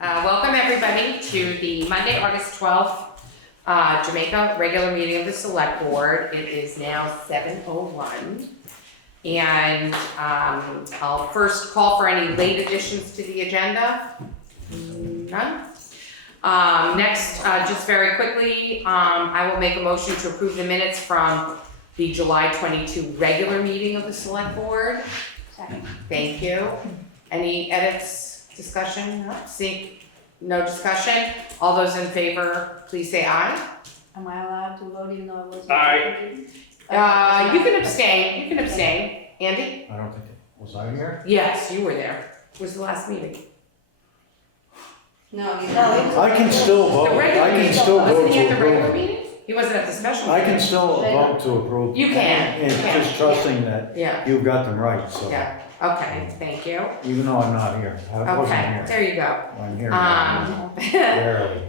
Welcome everybody to the Monday, August 12th, Jamaica regular meeting of the Select Board. It is now 7:01. And I'll first call for any late additions to the agenda. None. Next, just very quickly, I will make a motion to approve the minutes from the July 22 regular meeting of the Select Board. Second. Thank you. Any edits, discussion? No discussion? All those in favor, please say aye. Am I allowed to vote even though I wasn't? Aye. You can abstain, Andy? I don't think, was I here? Yes, you were there. It was the last meeting. No, you I can still vote, The I regular can meeting, still vote wasn't he at to the regular approve. meeting? He wasn't at the special I meeting. can still vote to approve. You can, And you can. just trusting that Yeah, you got them right, so, yeah, okay, thank you. even though I'm not here, I wasn't Okay, here. there you go. I'm here now, barely.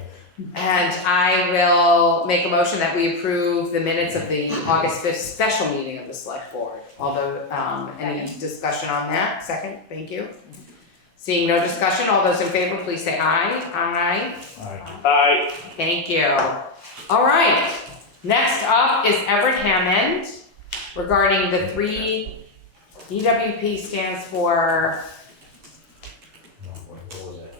And I will make a motion that we approve the minutes of the August 5th special meeting of the Select Board. Although, any discussion on that? Second, thank you. Seeing no discussion, all those in favor, please say aye. Aye. Aye. Thank you. All right, next up is Everett Hammond regarding the 3 EWP stands for What was that?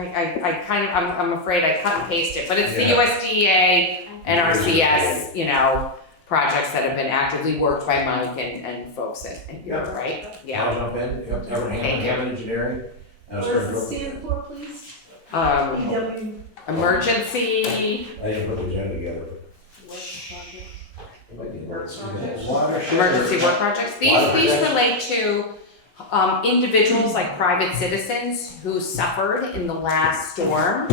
I'm afraid I cut and pasted, but it's the Yeah. USDA, NRCS, projects that have been actively worked by Mike and folks at here, Yeah. right? Yeah. I'll jump in, Everett Thank Hammond, you. Hammond Engineering. What's the stand for, please? EW. Emergency, I didn't put the agenda together. It might be emergency. emergency work projects. These Water relate to individuals like private citizens who suffered in the last storm.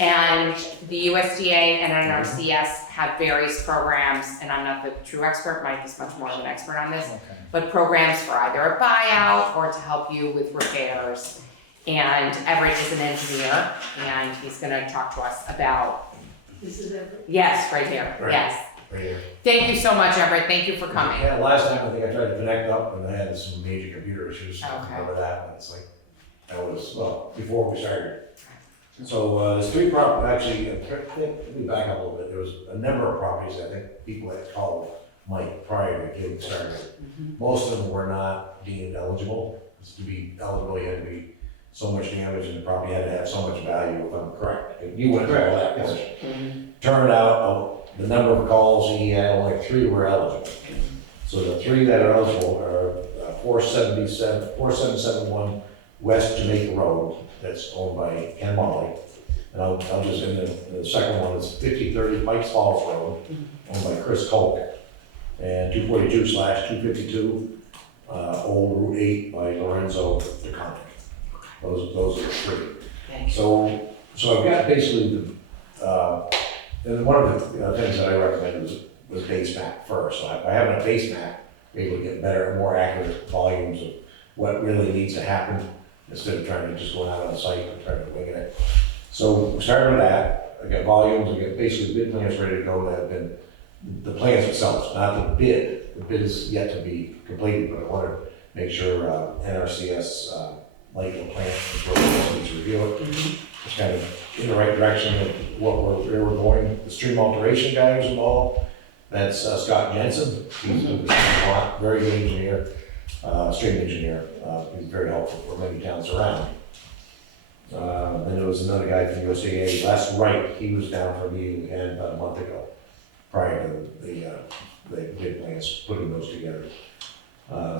And the USDA and NRCS have various programs, and I'm not the true expert, Mike is much more of an expert on this, Okay. but programs for either a buyout or to help you with repairs. And Everett is an engineer, and he's gonna talk to us about, This is Everett. yes, right here, Right. yes. Right here. Thank you so much, Everett, thank you for coming. Yeah, last time I think I tried to connect up and I had some major computer issues. Okay. Remember that? And it's like, that was, well, before we started. So, there's 3 actually, let me back up a little bit. There was a number of properties I think people had called Mike prior to getting started. Mhm. Most of them were not deemed eligible. To be eligible, you had to be so much damage and the property had to have so much value, if I'm correct. You went through all that. portion. Mhm. Turned out, the number of calls he had, only 3 were eligible. So the 3 that are eligible are 4771 West Jamaica Road, that's owned by Ken Molly. And I'll just, and the second one is 5030 Pikes Falls Road, owned by Chris Kolk. And 242/252 Old Route 8 by Lorenzo DeConnick. Those are the 3. Thank you. So I've got basically and one of the things that I recommend was base map first. So by having a base map, we're able to get better, more accurate volumes of what really needs to happen instead of trying to just go out on the site and trying to wing it. So we started with that. I got volumes, I got basically bid plans ready to go that have been, the plans themselves, not the bid. The bid is yet to be completed, but I want to make sure NRCS like the plan before we need to review it. It's kind of in the right direction of where we're going. The stream alteration guy was involved. That's Scott Jensen. He's a very good engineer, stream engineer. He's very helpful for many towns around. Then there was another guy from USDA, Les Wright. He was down for a meeting we had about a month ago, prior to the bid plans, putting those together.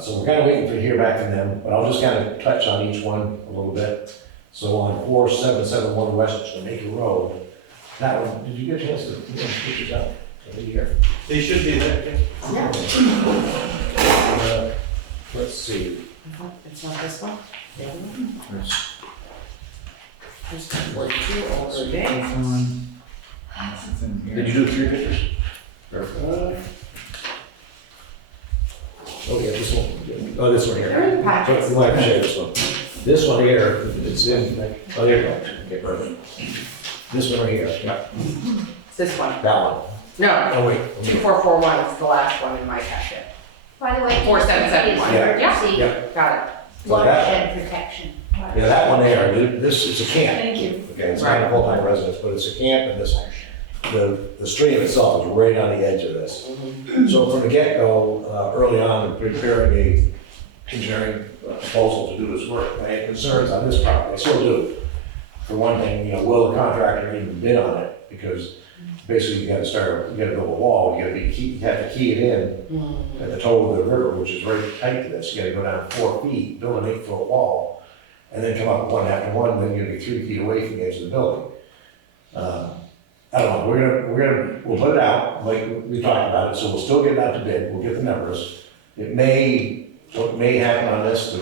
So we're kind of waiting to hear back from them, but I'll just kind of touch on each one a little bit. So on 4771 West Jamaica Road, that one, did you get a chance to pictures out? Are they here? They should be there. Let's see. It's not this one? The other one? There's There's 2 over this there. one. This is in here. Did you do 3 pictures? Perfect. Oh, yeah, this one. Oh, this one here. They're in the So packets. you might share this one. This one here, it's in, oh, there you go. Okay, perfect. This one right here, yeah, It's this one. that one. No, Oh, wait. 2441 is the last one in my packet. By the way. 4771. Yeah. Yeah. See, Yeah. Got it. So that, Watershed protection. yeah, that one there, this is a camp. Thank you. Okay, it's not a full-time residence, but it's a camp, and this, the stream itself is right on the edge of this. So from the get-go, early on, in preparing a engineering proposal to do this work, I had concerns on this property, I still do. For one thing, will the contractor even bid on it? Because basically you gotta build a wall, you have to key it in at the toe of the river, which is very tight to this. You gotta go down 4 feet, build an 8-foot wall, and then come up one after one, then you'll be 3 feet away from the edge of the building. I don't know, we'll put it out, like we talked about it, so we'll still get it out to bid, we'll get the numbers. What may happen on this,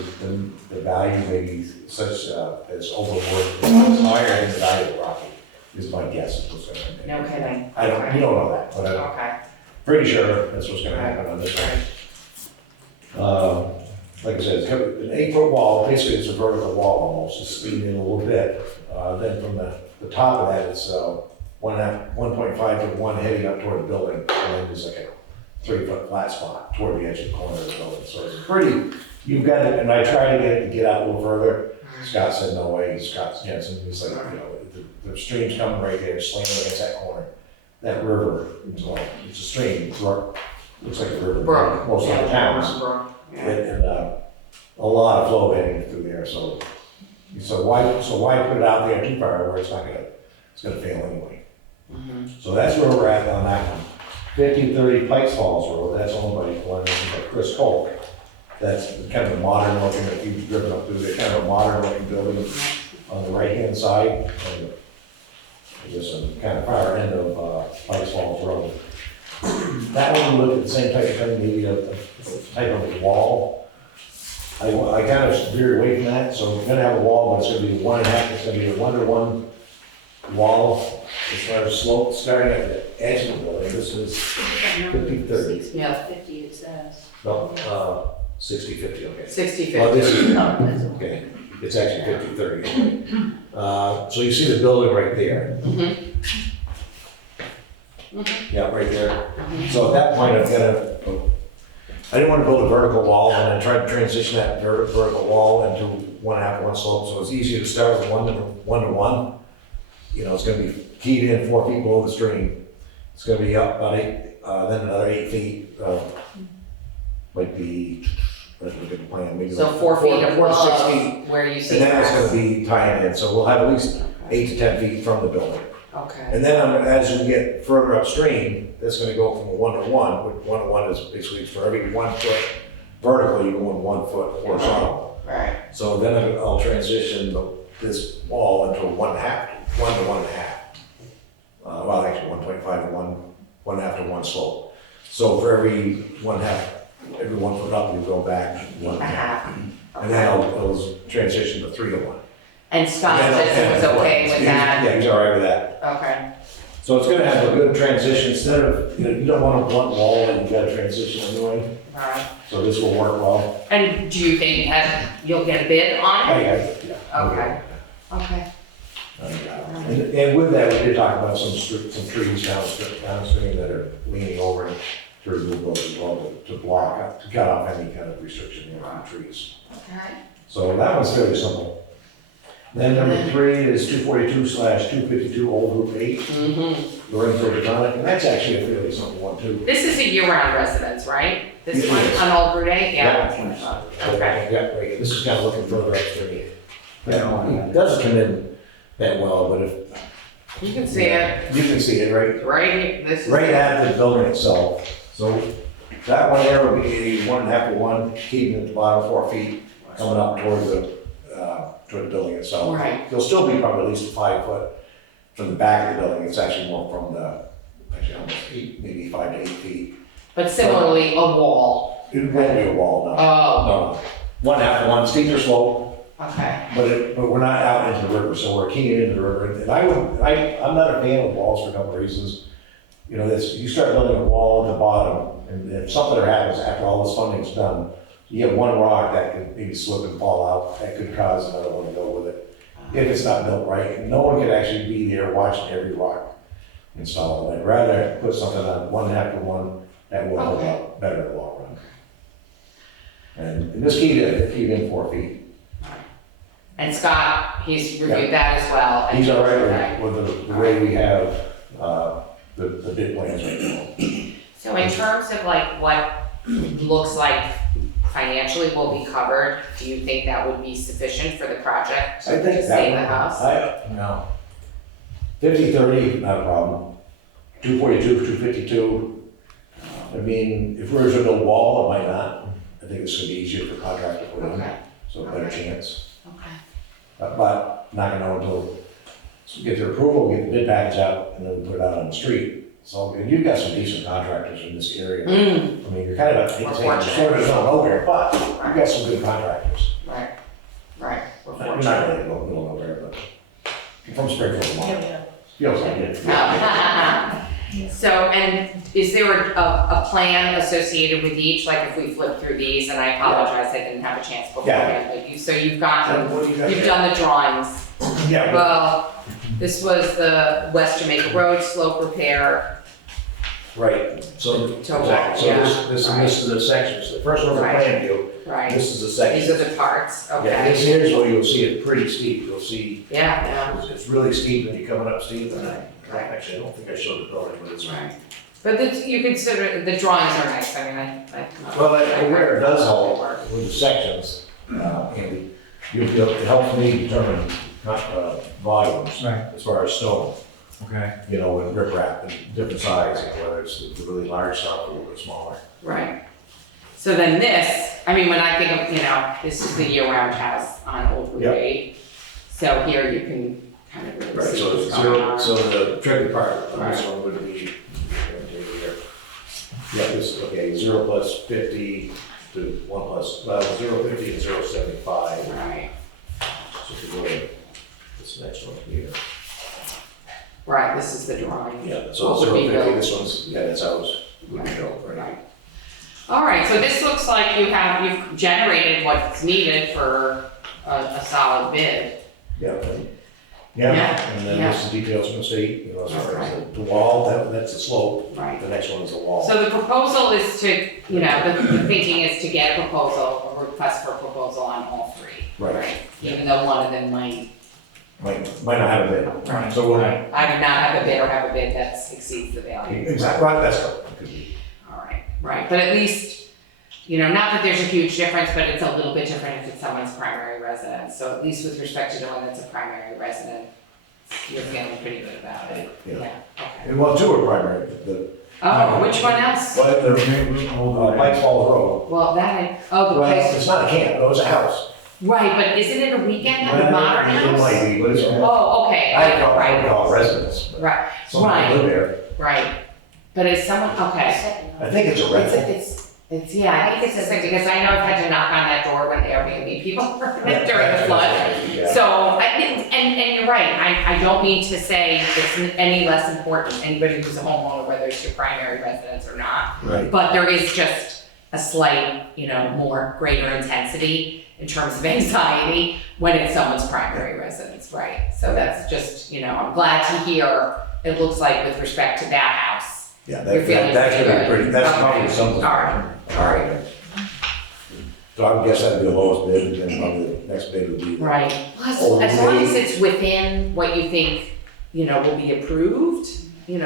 the value may be such, as overworth, it's higher than the value of the property, is my guess, is what's gonna happen. No kidding. You don't know that, but I'm Okay. pretty sure that's what's gonna happen on this one. Like I said, it's an 8-foot wall, basically it's a vertical wall almost, it's leaning in a little bit. Then from the top of that, it's 1.5 to 1 heading up toward the building, and then there's like a 3-foot flat spot toward the edge of the corner of the building. So it's pretty, you've got it, and I tried to get out a little further. Scott said, no way, Scott Jensen, he's like, the stream's coming right there, slamming against that corner. That river, it's a stream, it's looks like a river. Brook. Most of the towns. Brook. Yeah. And a lot of flow heading through there, so why put it out there too far where it's gonna fail anyway. So that's where we're at on that one. 1530 Pikes Falls Road, that's owned by Chris Cole. That's kind of a modern looking, if you've driven up through there, kind of a modern looking building on the right-hand side. And I guess on the kind of far end of Pikes Falls Road. That one looked at the same type of thing, maybe a type of a wall. I kind of veered away from that, so we're gonna have a wall, but it's gonna be 1.5, it's gonna be a 1-to-1 wall. As far as slope, starting at the edge of the building, this is 50-30. Yeah. 50 it says. No, 60-50, okay. 60-50. Well, this is, Oh, that's okay. okay, it's actually 50-30. So you see the building right there. Yeah, right there. So at that point, I didn't want to build a vertical wall and then try to transition that vertical wall into 1.5-to-1 slope. So it's easier to start with 1-to-1. It's going to be keyed in 4 feet below the stream. It's going to be up about 8, then another 8 feet. Might be, let's look at the plan. Maybe So like 4 feet 4 to 6 above feet. where you see And then it's grass. going to be tying in. So we'll have at least 8 to 10 feet from the building. Okay. And then as we get further upstream, that's going to go from a 1-to-1. 1-to-1 is basically for every 1 foot vertical, you go in 1 foot horizontal. Right. So then I'll transition this wall into a 1.5, 1 to 1.5. Well, actually 1.5 to 1.5 to 1 slope. So for every 1 foot up, you go back 1.5. And then I'll transition to 3-to-1. And Scott said he was okay with that? Yeah, he's all right with that. Okay. So it's gonna have a good transition, instead of, you don't want a blunt wall and you've got a transition anyway, Alright. so this will work well. And do you think that you'll get a bid on it? Yeah. Okay. Okay. And with that, we did talk about some trees downstream that are leaning over to remove those as well, to block, to cut off any kind of restriction on trees. Okay. So that one's fairly simple. Then number 3 is 242/252 Old Route 8, Lorraine Tonic, and that's actually a fairly simple one too. This is a year-round residence, right? This It one is. on Old Route 8? Yeah. Okay. Yeah, right, this is kind of looking further upstream. It doesn't come in that well, but if. You can see it. You can see it, right? Right here. This is. Right at the building itself. So that one there will be 1.5-to-1, keeping at the bottom 4 feet, coming up toward the building itself. Right. There'll still be probably at least 5 foot from the back of the building. It's actually more from actually almost 8, maybe 5 to 8 feet. But similarly, a wall. It won't be a wall, no. Oh. No. 1.5-to-1, steeper slope, Okay. but we're not out into the river, so we're keying into the river. And I'm not a fan of walls for a couple of reasons. You start building a wall at the bottom, and if something happens after all this funding's done, you get one rock that could maybe slip and fall out, that could cause another one to go with it. If it's not built right, and no one could actually be there watching every rock installed. I'd rather put something on 1.5-to-1 that will hold up better in the long run. And this keyed in 4 feet. And Scott, he's reviewed that as well. He's all right with the way we have, the bid plans right now. So in terms of like what looks like financially will be covered, do you think that would be sufficient for the project I think to stay in the house? No. 50-30, not a problem. 242, 252. I mean, if there's a no wall, it might not. I think it's gonna be easier for contractor to put in, Okay, so a better chance. okay. But not gonna know until, so get their approval, get the bid package out, and then we put it out on the street. So, and you've got some decent contractors in this area. I mean, you're kind of, I hate to say, you're sort of middle of nowhere, but you've got some good contractors. Right, right. We're Not fortunate. really middle of nowhere, but from Springfield, Vermont. Feels like it. So, and is there a plan associated with each, like if we flip through these, and I apologize, I didn't have a chance beforehand, but you, so you've gotten, What do you got you've there? done the drawings. Yeah, but- Well, this was the West Jamaica Road slope repair. right, so, To exactly, walk, so yeah, this is the sections, the first one's a Right. plan view, Right, this is the these section. are the parts, Yeah, okay. this here's where you'll see it pretty steep, you'll see, Yeah, it's really steep and you're coming up steep, and Right. actually, I don't think I showed the drawing, but it's. right. But you consider, the drawings are nice, I mean, I. Well, where it does help with the sections, Andy, it helps me determine, volumes. Right. As far as stone, Okay. you know, and riprap, and different size, you know, whether it's the really large stuff or a little bit smaller. Right. So then this, I mean, when I think of, this is the year-round house on Old Route Yep. 8. So here you can kind of really Right, see so what's it's going zero, on. so the tricky part on this Right. one would be, yeah, this, okay, 0 plus 50 to 1 plus, 0.50 and 0.75. Right, So if you go to this next one here, right, this is the drawing. yeah, so What would be 0.50, built? this one's, yeah, that's how it's would be built, right? Right. All right, so this looks like you've generated what's needed for a solid bid. Yeah, Yeah, and then yeah. this is details from the state, you know, as far as Right. the wall, that's the slope, Right. the next one is the wall. So the proposal is to, the thinking is to get a proposal, a request for a proposal on all three. Right. Even though one of them might Might not have a bid. Right. So we'll. either not have a bid or have a bid that exceeds the value. Exactly, right, that's what it could be. All right, right, but at least, not that there's a huge difference, but it's a little bit different if it's someone's primary residence. So at least with respect to the one that's a primary resident, you're feeling pretty good about it. Yeah. Okay. And well, two are primary, Oh, which one else? but the, Pikes Falls Road. Well, the Well, place, it's not a camp, it was a house. right, but isn't it a weekend at the modern It house? might be, but it's, Oh, okay, I would right, call it residence, but right, some people live there. right. But is someone, okay. I think it's a rental. It's, yeah, I think it's a thing, because I know I've had to knock on that door when Airbnb people were during the flood. Yeah. So, and you're right, I don't mean to say it's any less important, anybody who's a homeowner, whether it's your primary residence or not. Right. But there is just a slight, more greater intensity in terms of anxiety when it's someone's primary residence, right? So that's just, I'm glad to hear, it looks like with respect to that house. Yeah, You're feeling that's pretty gonna be good. pretty, that's Okay. probably something. All right. So I would guess that'd be the lowest bid, and then probably the next bid would be. Right. Oh, As long maybe. as it's within what you think, will be approved, And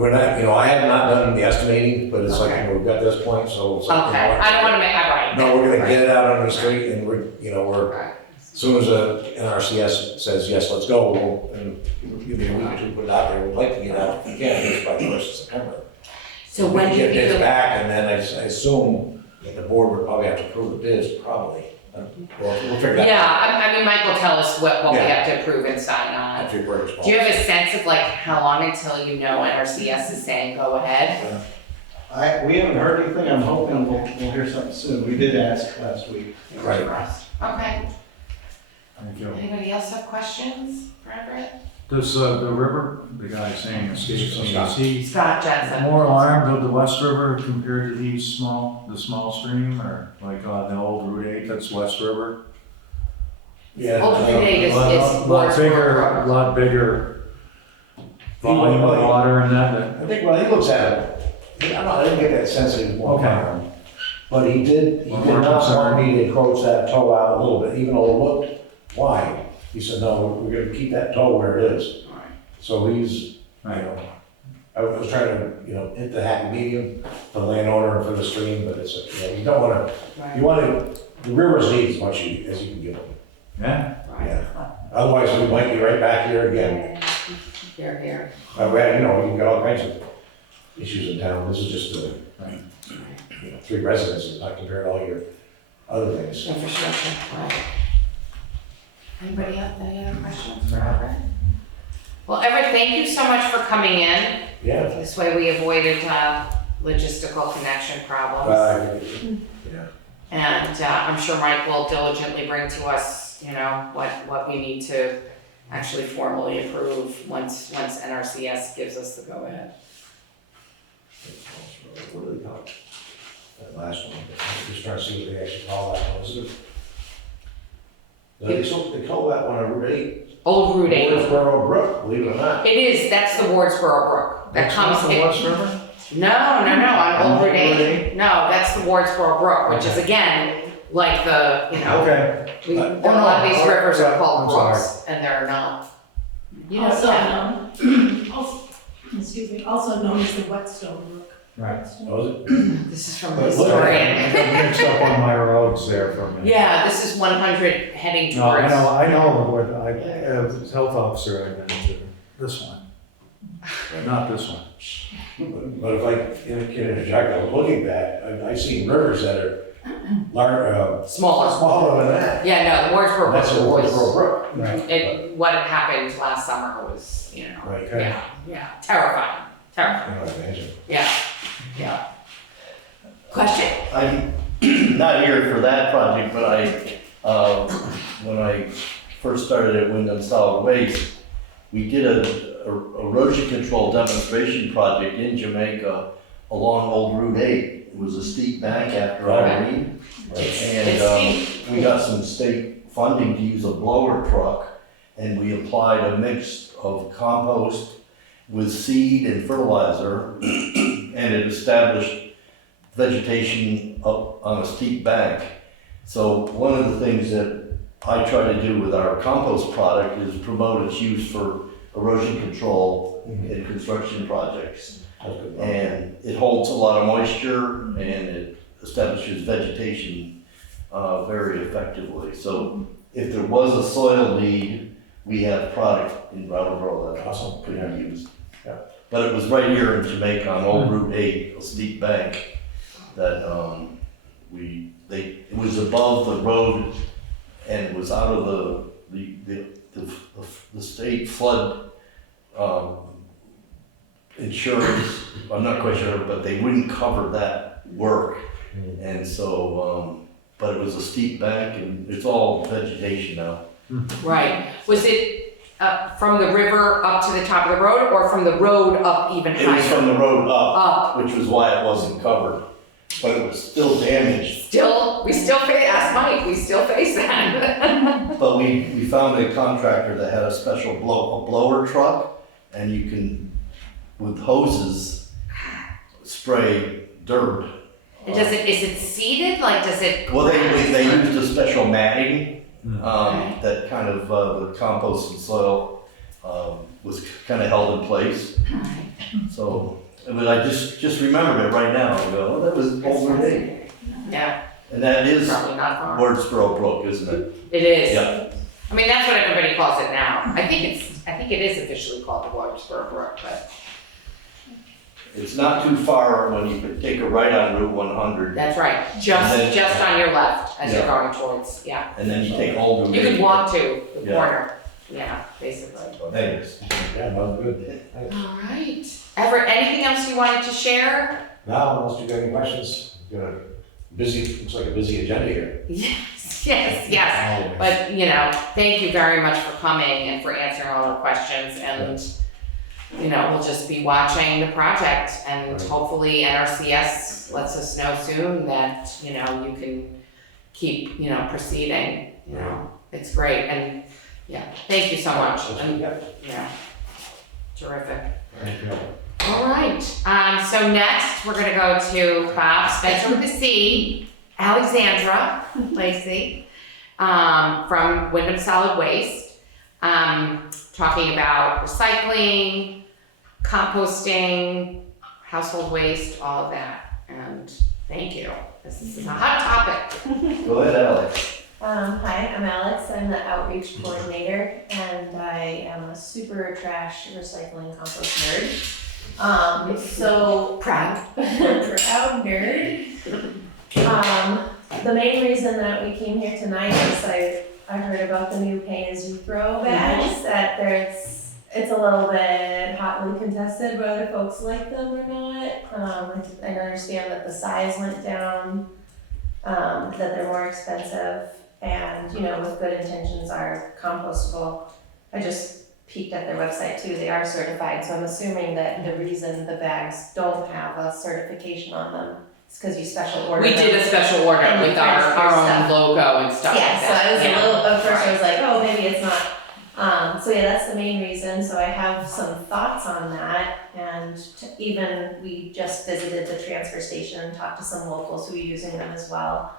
we're not, I have not done the estimating, but it's like, Okay. we've got this point, so. it's like, Okay, I don't wanna make, right. No, we're gonna get it out on the street, and we're, Right. as soon as the NRCS says, yes, let's go, and give me a week or two, put it out there, we'd like to get out, if we can, just by the first of September. So when do you Get bids think, back, and then I assume that the board would probably have to approve the bids, probably. We'll figure that out. yeah, I mean, Mike will tell us what we Yeah. have to approve and sign on. That's your word response. Do you have a sense of like how long until NRCS is saying go ahead? We haven't heard anything, I'm hoping we'll hear something soon, we did ask last week. Right. Okay, Thank you. anybody else have questions for Everett? Does the river, the guy saying escapes me, is he Scott Jensen. more alarmed of the West River compared to the small stream, or like the old Route 8, that's West River? Yeah. Old Route 8 is Lot Wadsworth. lot bigger volume of water in that. I think, he looks at it, I don't know, I didn't get that sense that he was more Okay. alarmed. But he did Well, not we're want concerned. me to encroach that toe out a little bit, even though it looked wide. He said, no, we're gonna keep that toe where it is. So he's, you know, I was trying to, you know, hit the happy medium for the landowner and for the stream, but it's, you know, you don't wanna, you wanna, the rivers need as much as you can give them. Yeah, Yeah. Otherwise, we might be right back here again. Here. We had, you know, you've got all kinds of issues in town. This is just a, you know, 3 residences, not compared to all your other things. Infrastructure, right. Anybody else, any other questions for Everett? Well, Everett, thank you so much for coming in. Yeah. This way we avoided logistical connection problems. Yeah. And I'm sure Mike will diligently bring to us, you know, what we need to actually formally approve once NRCS gives us the go-ahead. What do they call it? That last one, I'm just trying to see what they actually call that one, is it? They call that one a Route 8. Old Route 8. Windham Brook, believe it or not. It is, that's the Wardsboro Brook. That comes from in. West River? No, on Old Route Route 8. No, that's the Wardsboro Brook, which is again, like the, you know, Okay. a lot of these rivers are called brooks, and they're not. You know, Also yeah. known, also known as the Whetstone Brook. Right. Was it? This is from the But look, I historian. got mixed up on my roads there for a minute. Yeah, this is 100 heading No, towards. I know what, as health officer, I've been to this one, but not this one. But if I can interject, I was looking at that, I've seen rivers that are large, Smaller. smaller than that. Yeah, no, the Wardsboro That's a Brook Windham was, Brook. Right. what had happened last summer was, you know, Right. Okay. yeah, terrifying. I can imagine. Yeah. Question? I'm not here for that project, but when I first started at Windham Solid Waste, we did a erosion control demonstration project in Jamaica along Old Route 8. It was a steep bank after Irene. And we got some state funding to use a blower truck, and we applied a mix of compost with seed and fertilizer, and it established vegetation up on a steep bank. So one of the things that I try to do with our compost product is promote its use for erosion control in construction projects. And it holds a lot of moisture and it establishes vegetation very effectively. So if there was a soil need, we have product in Brattleboro that Awesome. could be used. Yeah. But it was right here in Jamaica on Old Route 8, a steep bank, that it was above the road and it was out of the state flood insurance. I'm not quite sure, but they wouldn't cover that work. And so, but it was a steep bank and it's all vegetation now. Right. Was it from the river up to the top of the road, or from the road up even It was higher? from the road up, Up. which was why it wasn't covered, but it was still damaged. We still face, ask Mike, we still face that. But we found a contractor that had a special blower truck, and you can, with hoses, spray dirt. And is it seeded, like, does it? Well, they used a special matting, that kind of, the compost and soil, was kind of held in place. So, but I just remembered it right now, I go, oh, that was Old Route 8. Yeah, And that is probably not far. Wardsboro Brook, isn't it? It is. Yeah. I mean, that's what everybody calls it now. I think it is officially called the Wardsboro Brook, but It's not too far when you could take a right on Route 100, that's right. And Just then- on your left as you're Yeah. going towards, yeah. and then you take Old Route 8. You could walk to the Yeah. corner. Yeah, basically. Thanks. Yeah, that was good. Thanks. All right. Everett, anything else you wanted to share? Now, unless you got any questions, looks like a busy agenda here. Yes. Always. But, you know, thank you very much for coming and for answering all the questions, and, you know, we'll just be watching the project, and Right. hopefully NRCS lets us know soon that, you know, you can keep, you know, proceeding, you know, it's great, and, yeah, thank you so much, and, Yeah. yeah, terrific. Thank you. All right, so next, we're gonna go to Bob Spencer with the C, Alexandra Lacy, from Windham Solid Waste, talking about recycling, composting, household waste, all of that. And thank you, this is a hot topic. Go ahead, Alex. Hi, I'm Alex. I'm the outreach coordinator, and I am a super trash recycling compost nerd. So Proud. proud nerd. The main reason that we came here tonight is I heard about the new pay as you throw bags, that it's a little bit hotly contested whether folks like them or not. I understand that the size went down, that they're more expensive, and with good intentions are compostable. I just peeked at their website too, they are certified, so I'm assuming that the reason the bags don't have a certification on them is because you special order We them. did a special order And you with our stuff. own logo and stuff like Yeah, so that. I was a little, at first I was like, oh, maybe it's not. So yeah, that's the main reason, so I have some thoughts on that, and we just visited the transfer station and talked to some locals who are using them as well.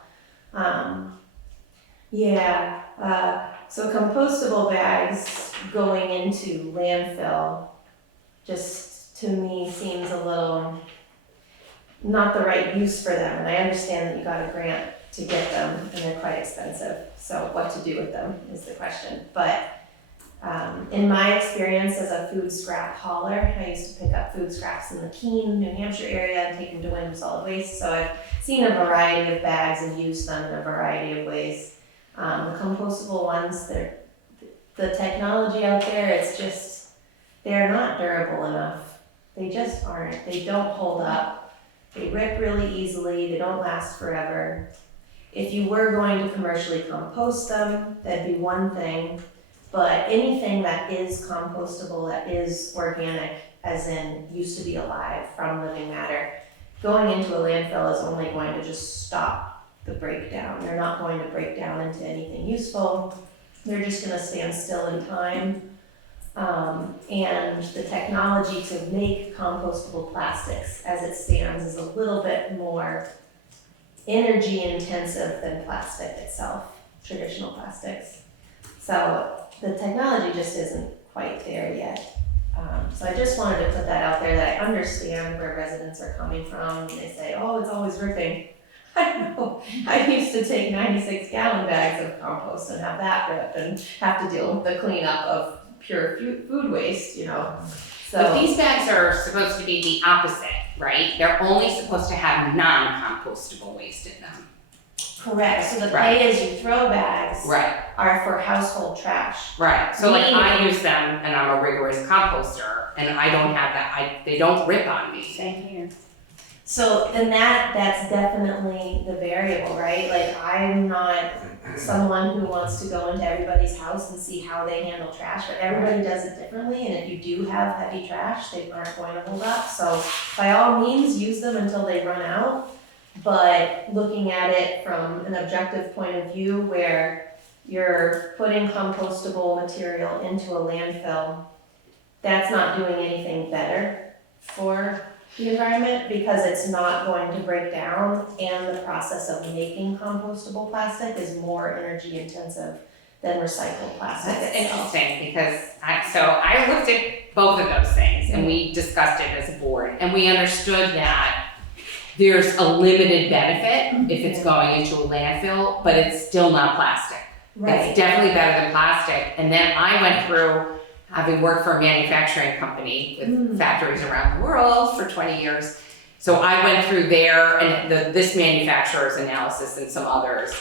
So compostable bags going into landfill just to me seems a little not the right use for them, and I understand that you got a grant to get them and they're quite expensive, so what to do with them is the question. But in my experience as a food scrap hauler, I used to pick up food scraps in the Keene, New Hampshire area and take them to Windham Solid Waste, so I've seen a variety of bags and used them in a variety of ways. The compostable ones, the technology out there, it's just, they're not durable enough. They just aren't. They don't hold up. They rip really easily. They don't last forever. If you were going to commercially compost them, that'd be one thing. But anything that is compostable, that is organic, as in used to be alive from living matter, going into a landfill is only going to just stop the breakdown. They're not going to break down into anything useful. They're just gonna stand still in time. And the technology to make compostable plastics as it stands is a little bit more energy intensive than plastic itself, traditional plastics. So the technology just isn't quite there yet. So I just wanted to put that out there, that I understand where residents are coming from. They say, oh, it's always ripping. I know. I used to take 96-gallon bags of compost and have that rip and have to deal with the cleanup of pure food waste, But So, these bags are supposed to be the opposite, right? They're only supposed to have non-compostable waste in them. correct. So the Right. pay-as-you-throw bags Right, are for household trash. right. So like I Meaning- use them and I'm a rigorous composter and I don't have that, they don't rip on me. Same here. So then that's definitely the variable, right? Like I'm not someone who wants to go into everybody's house and see how they handle trash, but everybody does it differently, and if you do have heavy trash, they aren't going to hold up. So by all means, use them until they run out, but looking at it from an objective point of view where you're putting compostable material into a landfill, that's not doing anything better for the environment because it's not going to break down, and the process of making compostable plastic is more energy intensive than recycled plastic That's itself. interesting because I looked at both of those things and we discussed it as a board and we understood that there's a limited benefit if it's going into a landfill, but it's still not plastic. Right. It's definitely better than plastic. And then I went through, having worked for a manufacturing company with factories around the world for 20 years. So I went through their and this manufacturer's analysis and some others.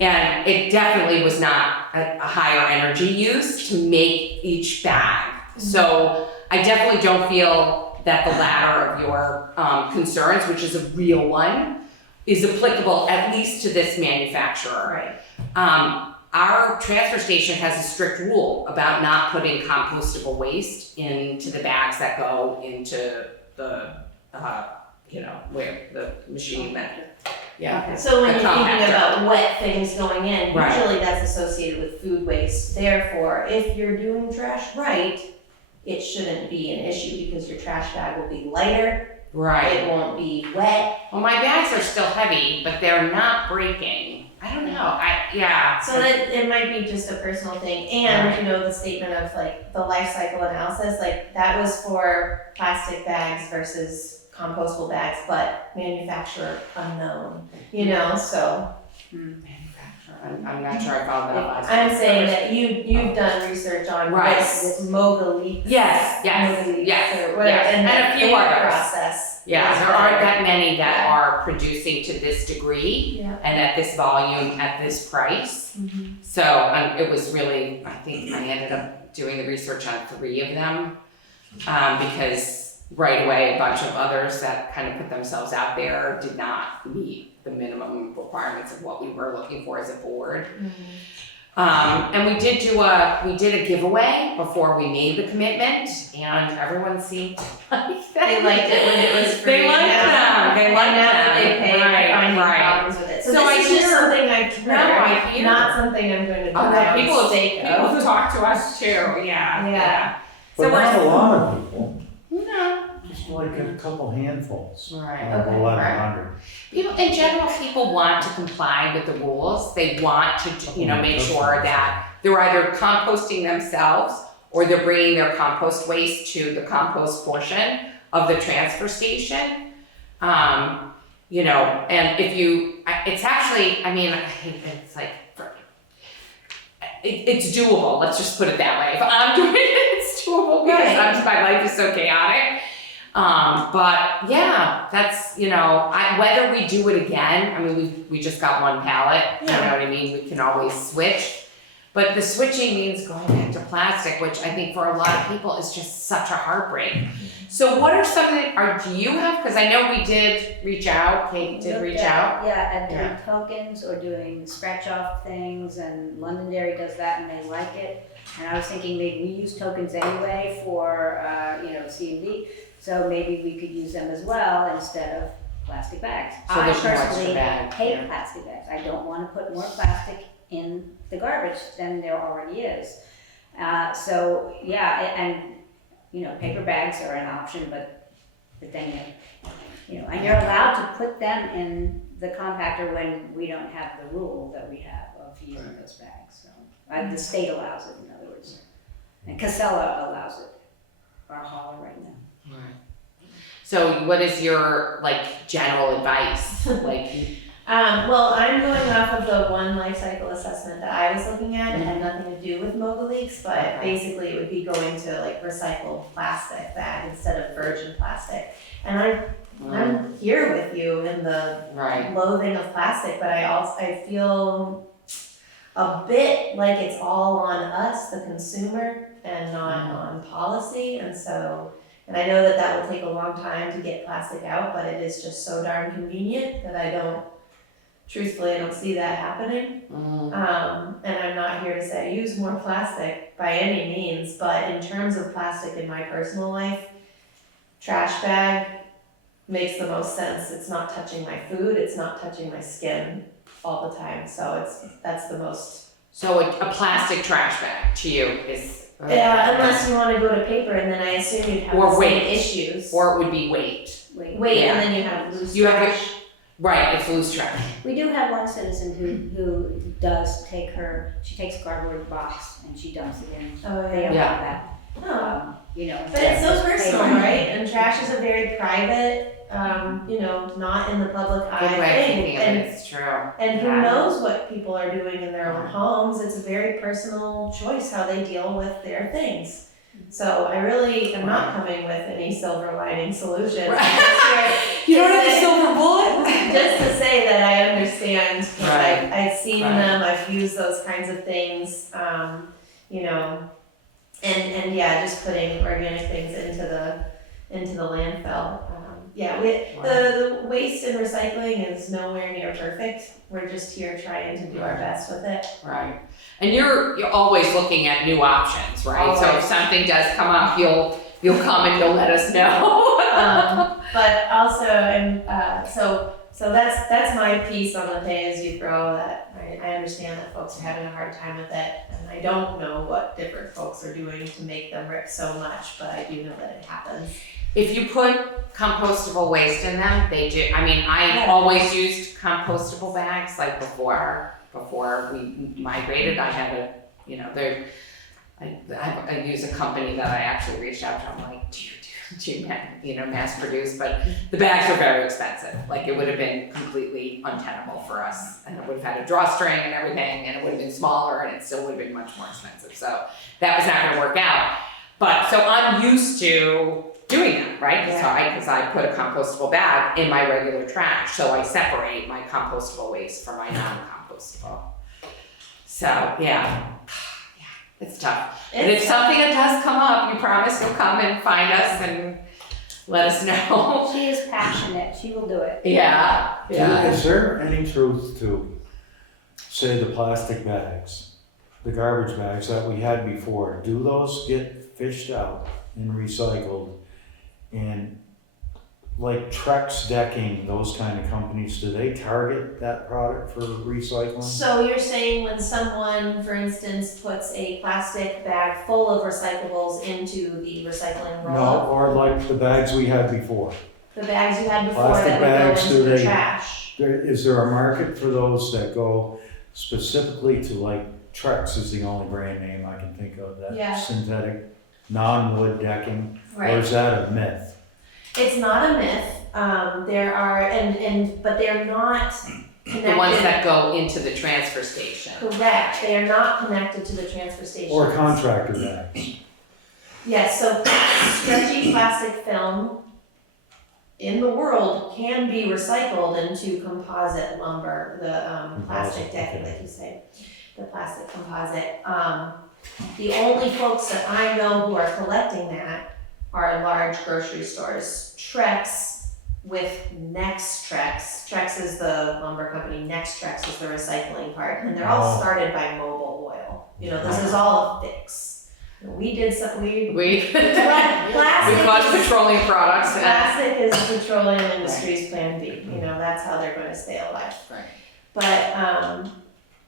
And it definitely was not a higher energy use to make each bag. So I definitely don't feel that the latter of your concerns, which is a real one, is applicable at least to this manufacturer. Right. Our transfer station has a strict rule about not putting compostable waste into the bags that go into the, where the machine that, yeah. So when The you're thinking compactor. about wet things going in, Right. usually that's associated with food waste. Therefore, if you're doing trash right, it shouldn't be an issue because your trash bag will be lighter, Right. it won't be wet. Well, my bags are still heavy, but they're not breaking. I don't know. Yeah. So that it might be just a personal thing, and you know, the statement of like the life cycle analysis, like that was for plastic bags versus compostable bags, but manufacturer unknown, you know, so. Manufacturer. I'm not sure I followed that last. I'm saying that you've done research on Right. this Moga leaks. Yes, Moga leaks yes, or whatever, yes, and a few their others. process. Yeah, is there aren't better. that many that Yeah. are producing to this degree Yeah. and at this volume, at this price. Mhm. So it was really, I think I ended up doing the research on 3 of them. Because right away, a bunch of others that kind of put themselves out there did not meet the minimum requirements of what we were looking for as a board. And we did a giveaway before we made the commitment, and everyone seemed like that. They liked it when it was free. They liked them. They liked And now them. that they pay, Right, they're finding right. problems with it. So So I this is just hear- something I've No, heard, I hear. not something I'm going to Oh, deny no, on people the sake people of. who talk to us too. Yeah. Yeah. So But not a we're lot of people, no. just like a couple handfuls. Right. Of Okay, 1,100. People in general, people want to comply with the rules. They want to, make sure that they're either composting themselves or they're bringing their compost waste to the compost portion of the transfer station. And if you, it's actually, it's like, it's doable. Let's just put it that way. If I'm doing it, it's doable because my life is so chaotic. But yeah, that's, whether we do it again, we just got one pallet, you know what I mean? We can always switch. But the switching means going back to plastic, which I think for a lot of people is just such a heartbreak. So what are some of the, do you have, because I know we did reach out, Kate did reach out. Yeah, and Yeah. doing tokens or doing scratch off things, and Londonderry does that and they like it. And I was thinking maybe we use tokens anyway for, C&D, so maybe we could use them as well instead of plastic bags. So I there's no extra personally bag, hate yeah. plastic bags. I don't want to put more plastic in the garbage than there already is. Paper bags are an option, but then and you're allowed to put them in the compactor when we don't have the rule that we have of using those bags. So the state allows it, in other words, and Casella allows it, our hauler right now. Right. So what is your general advice? Well, I'm going off of the one life cycle assessment that I was looking at. It had nothing to do with Moga leaks, but basically it would be going to recycled plastic bag instead of virgin plastic. And I'm here with you in the Right. loathing of plastic, but I feel a bit like it's all on us, the consumer, and not on policy. And I know that will take a long time to get plastic out, but it is just so darn convenient that truthfully, I don't see that happening. And I'm not here to say use more plastic by any means, but in terms of plastic in my personal life, trash bag makes the most sense. It's not touching my food, it's not touching my skin all the time, so that's the most. So a plastic trash bag to you is. Unless you want to go to paper, and then I assume you'd have Or the same weight. issues. Or it would be weight. Weight, Yeah. and then you have loose You have trash. Right, it's loose trash. We do have one citizen who does she takes a cardboard box and she dumps it in. Oh, They don't Yeah. have that, Oh. instead But it's so of personal, paper. right? And trash is a very private, not in the public eye Good way of thing. thinking of it, it's true. And who Yeah. knows what people are doing in their own homes? It's a very personal choice how they deal with their things. So I really am not coming with any silver lining solution. Right. I'm just here You don't have a silver bullet? just to say that I understand, 'cause Right. I've seen Right. them, I've used those kinds of things, and just putting organic things into the landfill. The waste and recycling is nowhere near perfect. We're just here trying to do our best with it. Right. And you're always looking at new options, right? So if Always. something does come up, you'll come and you'll let us know. But also, so So that's my piece on the pay as you throw, that I understand that folks are having a hard time with it, and I don't know what different folks are doing to make them rip so much, but I do know that it happens. If you put compostable waste in them, they do, I mean, I Yeah. always used compostable bags, like before we migrated, I had a, you know, I use a company that I actually reached out to, I'm like, do you mass produce, but the bags are very expensive, like it would have been completely untenable for us, and it would have had a drawstring and everything, and it would have been smaller, and it still would have been much more expensive, so that was not gonna work out. But, so I'm used to doing that, right? Because I put a compostable bag in my regular trash, so I separate my compostable waste from my non-compostable. So, yeah, it's tough. And if something that does come up, you promise you'll come and find us and let us know. She is passionate, she will do it. Yeah, yeah. Is there any truth to, say, the plastic bags, the garbage bags that we had before? Do those get fished out and recycled? And like Trex Decking, those kind of companies, do they target that product for recycling? So you're saying when someone, for instance, puts a plastic bag full of recyclables into the recycling roll? No, or like the bags we had before. The bags you had before Plastic that would bags, go do into the they- trash? Is there a market for those that go specifically to, like, Trex is the only brand name I can think of, Yeah. that synthetic, non-wood decking? Or Right. is that a myth? It's not a myth. There are, but they're not connected. The ones that go into the transfer station. Correct. They are not connected to the transfer stations. Or contractor bags? Yes, so stretchy plastic film in the world can be recycled into composite lumber, the plastic decking, okay. like you say, the plastic composite. The only folks that I know who are collecting that are large grocery stores. Trex with Trex. Trex is the lumber company, Trex is the recycling part, and they're all Oh. started by Mobil Oil. You know, this is all a fix. We did some, We plastic bought is- petroleum products. Plastic is the petroleum industry's plan B, you know, that's how they're gonna stay alive. Right. But,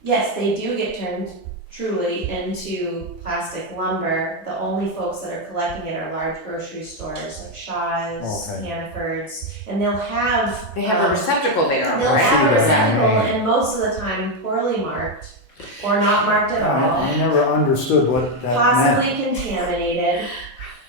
yes, they do get turned truly into plastic lumber. The only folks that are collecting it are large grocery stores like Shaw's, Okay. Hannaford's, and they'll have. They have a receptacle there, They'll right? have a See that, receptacle, right. and most of the time poorly marked, or not marked at all. I never understood what that meant. Possibly contaminated.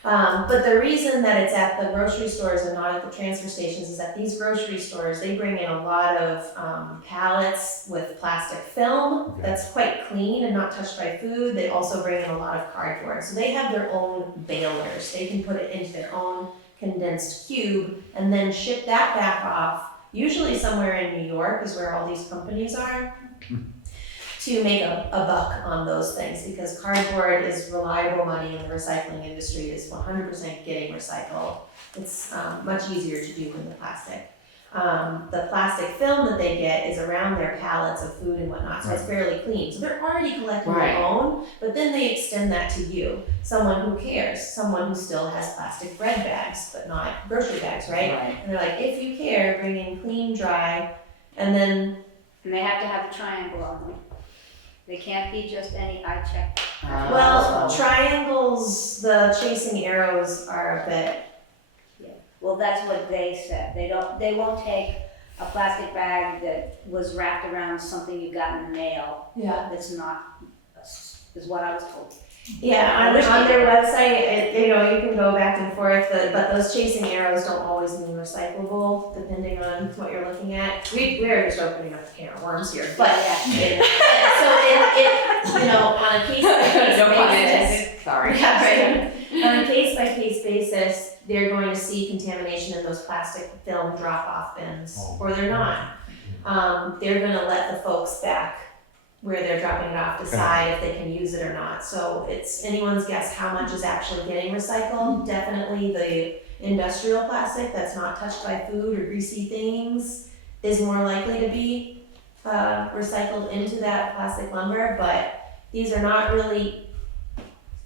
But the reason that it's at the grocery stores and not at the transfer stations is that these grocery stores, they bring in a lot of pallets with plastic film Okay. that's quite clean and not touched by food. They also bring in a lot of cardboard. So they have their own balers. They can put it into their own condensed cube and then ship that back off, usually somewhere in New York is where all these companies are, to make a buck on those things, because cardboard is reliable money in the recycling industry. It is 100% getting recycled. It's much easier to do than the plastic. The plastic film that they get is around their pallets of food and whatnot, so it's fairly clean. So they're already collecting Right. their own, but then they extend that to you, someone who cares, someone who still has plastic bread bags, but not grocery bags, right? And they're like, if you care, bring in clean, dry, and then And they have to have a triangle on them. They can't be just any eye check. well, triangles, the chasing arrows are a bit, Well, that's what they said. They won't take a plastic bag that was wrapped around something you got in the mail yeah. that's not, is what I was told. Yeah, I wish on they their website, you know, you can go back and forth, but those chasing arrows don't always mean recyclable, depending on what you're looking at. We're just opening up a can of worms here, but, Yeah. so it, you know, on a case-by-case No pun basis. intended, sorry. Yeah, right. On a case-by-case basis, they're going to see contamination in those plastic film drop-off bins, Oh. or they're not. They're gonna let the folks back where they're dropping it off decide if they can use it or not. So it's anyone's guess how much is actually getting recycled. Definitely the industrial plastic that's not touched by food or greasy things is more likely to be recycled into that plastic lumber, but these are not really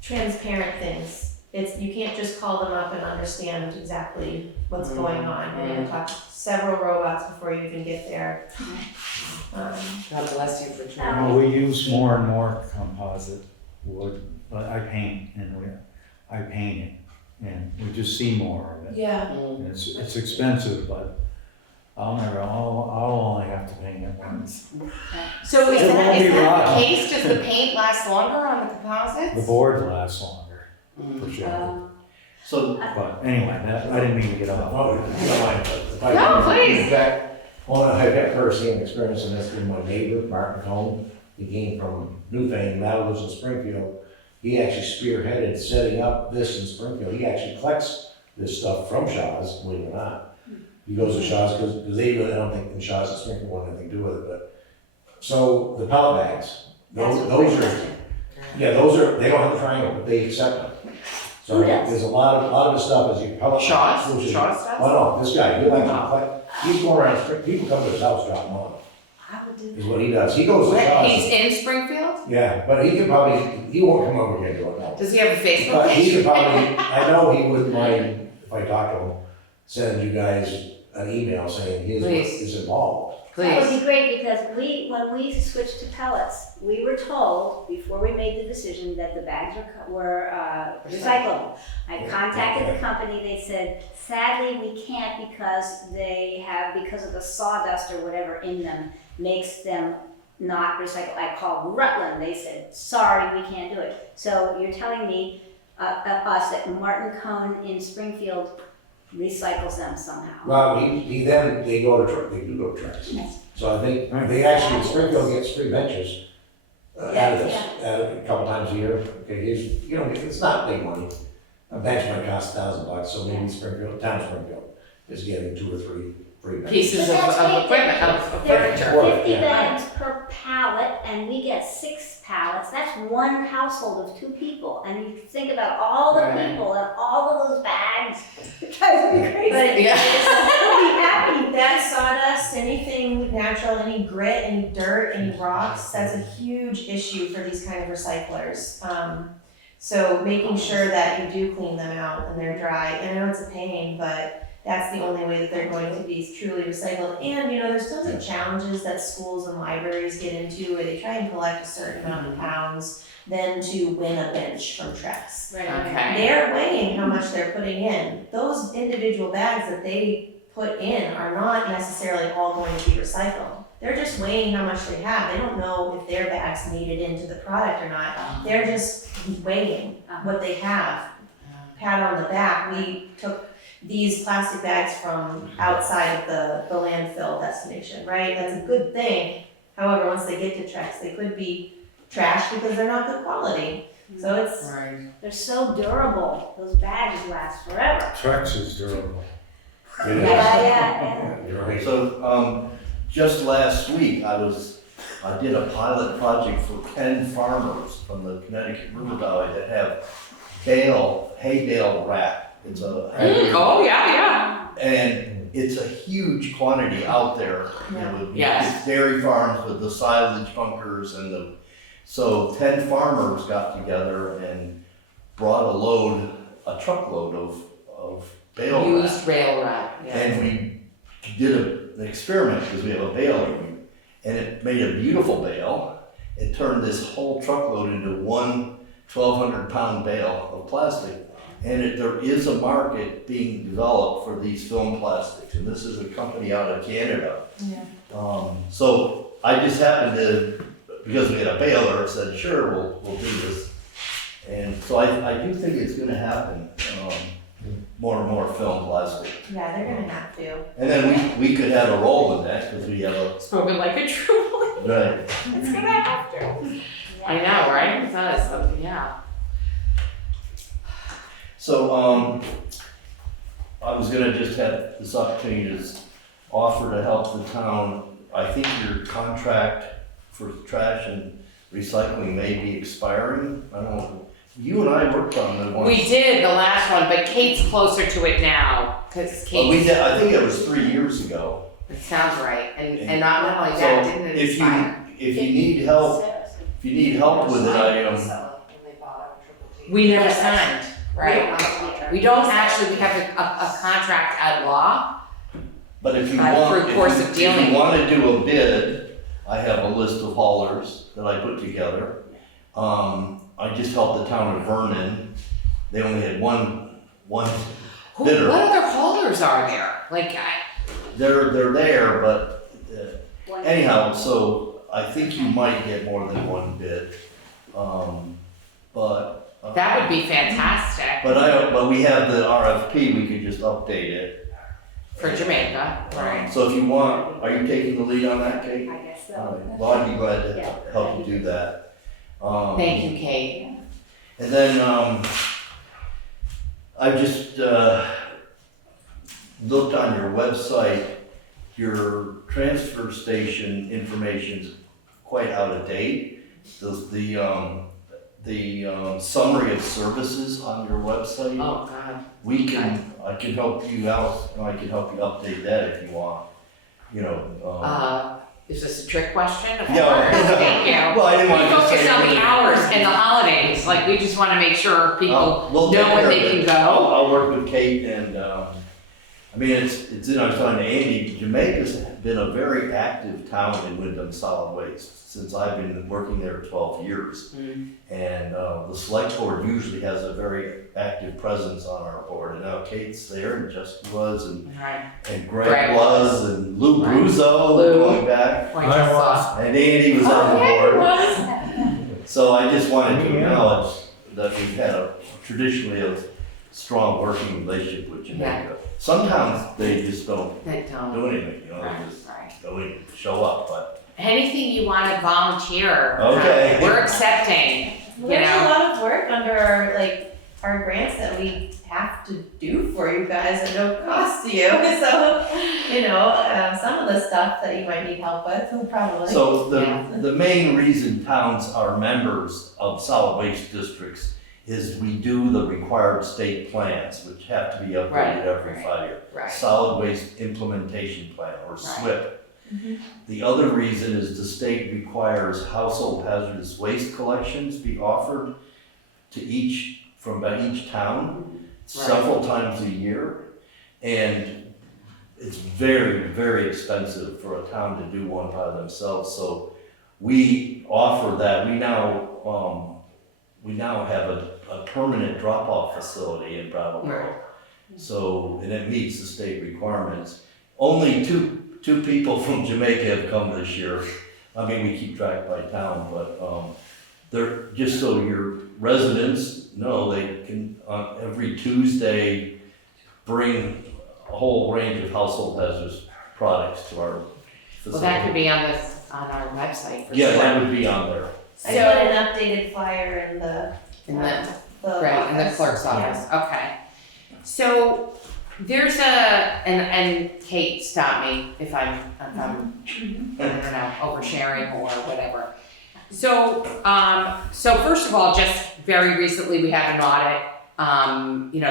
transparent things. you can't just call them up and understand exactly what's going on. You're gonna talk to several robots before you even get there. God bless you for trying. Well, we use more and more composite wood, but I paint it, and we just see more of it. Yeah. And it's expensive, but I'll only have to paint it once. So is It that, won't is be that the rotten. case? Does the paint last longer on the composites? The board lasts longer, for sure. So, But anyway, I didn't mean to get off. Oh, you don't mind, but if I- No, please. In fact, I've got firsthand experience in this in my neighbor, Martin Cohn. He came from Newfane, now lives in Springfield. He actually spearheaded setting up this in Springfield. He actually collects this stuff from Shaw's, believe it or not. He goes to Shaw's because they really, I don't think the Shaw's in Springfield want anything to do with it, but. So the pellet bags, those are, yeah, they don't have the triangle, but they accept them. So Who does? there's a lot of the stuff is your pellet. Shaw's? bags, which is- Shaw's stuff? Oh, no, this guy, he likes to collect, he's going around, people come to his house, drop them off, I would do is what he does. He goes to Where- Shaw's. He's in Springfield? Yeah, but he won't come over here and do it now. Does he have a Facebook But he page? could probably, I know he wouldn't mind, if I talk to him, send you guys an email saying here's what Please. is involved. That would Please. be great, because when we switched to pellets, we were told, before we made the decision, that the bags were recyclable. I contacted the company, they said, sadly, we can't because because of the sawdust or whatever in them, makes them not recyclable. I called Rutland, they said, sorry, we can't do it. So you're telling me, us, that Martin Cohn in Springfield recycles them somehow? Well, they do go to trucks. So I think they actually, Springfield gets free benches out of this, a couple times a year. Okay, it's not big money. A bench might cost $1,000, so maybe town Springfield is getting 2 or 3 free benches. Pieces of equipment, of There's furniture. 50 Yeah. bags per pallet, and we get 6 pallets. That's one household of 2 people. And you think about all the Right. people and all of those bags. It drives me crazy. But Yeah. I'll be happy, that sawdust, anything natural, any grit, any dirt, any rocks, that's a huge issue for these kind of recyclers. So making sure that you do clean them out and they're dry, and I know it's a pain, but that's the only way that they're going to be truly recycled. And, there's tons of challenges that schools and libraries get into where they try and collect a certain amount of pounds, then to win a bench from Trex. Okay. They're weighing how much they're putting in. Those individual bags that they put in are not necessarily all going to be recycled. They're just weighing how much they have. They don't know if their bags made it into the product or not. They're just weighing what they have. Pat on the back, we took these plastic bags from outside of the landfill destination, right? That's a good thing. However, once they get to Trex, they could be trashed because they're not good quality. So it's, Right. They're so durable. Those bags last forever. Trex is durable. It is. Yeah. You're right. so, just last week, I did a pilot project for 10 farmers from the Connecticut River Valley that have hay bale wrap. It's a Oh, yeah. and it's a huge quantity out there. Yes. It's dairy farms with the silage bunkers so 10 farmers got together and brought a truckload of bale wrap. Used rail wrap, yeah. And we did an experiment because we have a baler, and it made a beautiful bale. It turned this whole truckload into one 1,200-pound bale of plastic. And there is a market being developed for these film plastics, and this is a company out of Canada. Yeah. So I just happened to, because we had a baler, said, sure, we'll do this. And so I do think it's gonna happen, more and more film plastic. yeah, they're gonna have to. And then we could have a role in that, because we have Spoken like a true believer. right. It's gonna have to. I know, right? It does, so, yeah. So, I was gonna just have this opportunity to offer to help the town. I think your contract for trash and recycling may be expiring. I don't know. You and I worked on the one. We did the last one, but Kate's closer to it now, cause Well, we Kate's, did, I think it was 3 years ago. it sounds right, and not only that, So didn't it if you, expire? if you need help with it, We never signed, Right. We don't actually, we have a contract at law. But if you Through want, course if of you, if dealing. you wanna do a bid, I have a list of haulers that I put together. I just helped the town of Vernon, they only had one Who, bidder. what other haulers are there? Like, They're there, but One- anyhow, so I think you might get more than one bid. But. that would be fantastic But we have the RFP, we could just update it. for Jamaica, right? So if you want, are you taking the lead on that, Kate? I guess so. All right, well, I'd be glad to Yeah. help you do that. Thank you, Kate. And then, I just, looked on your website, your transfer station information's quite out of date. The summary of services on your website, Oh, God. I can help you out, and I can help you update that if you want, you know, Is this a trick question? Of Yeah. course. Thank you. Well, I didn't want We to just focus say on the everything. hours and the holidays, like, we just wanna make sure people We'll know take when care they of can it. go. I'll work with Kate and, I mean, it's in our time to Andy, Jamaica's been a very active town in Windham Solid Waste since I've been working there 12 years. Mm. And the select board usually has a very active presence on our board. And now Kate's there and Jessica was Right. and Greg Greg was and Lou Right. Bruzo Lou. going back. Like I saw. And Andy was on the board. So I just wanted to Yeah. acknowledge that we've had traditionally a strong working relationship with Jamaica. Some towns, they just don't That don't. do anything, you know, Right, they just right. go in, show up, but. Anything you wanna volunteer. Okay. We're accepting, you There's a know. lot of work under our grants that we have to do for you guys at no cost to you. So, some of the stuff that you might need help with, probably. So Yeah. the main reason towns are members of solid waste districts is we do the required state plans, which have to be Right, updated every right. 5 years. Right. Solid Waste Implementation Plan, or SWIP. Mhm. The other reason is the state requires household hazardous waste collections be offered to each town several times a year. And it's very, very expensive for a town to do one by themselves, so we offer that. We now have a permanent drop-off facility in Brattleboro. So, and it meets the state requirements. Only two people from Jamaica have come this year. I mean, we keep track by town, but, they're, just so your residents know, they can, every Tuesday, bring a whole range of household hazardous products to our facility. Well, that could be on our website for sure. Yeah, that would be on there. I put an updated flyer in the Right, in the office. clerk's Yeah. office, okay. So there's and Kate, stop me if I'm, I don't know, oversharing or whatever. So first of all, just very recently, we had an audit.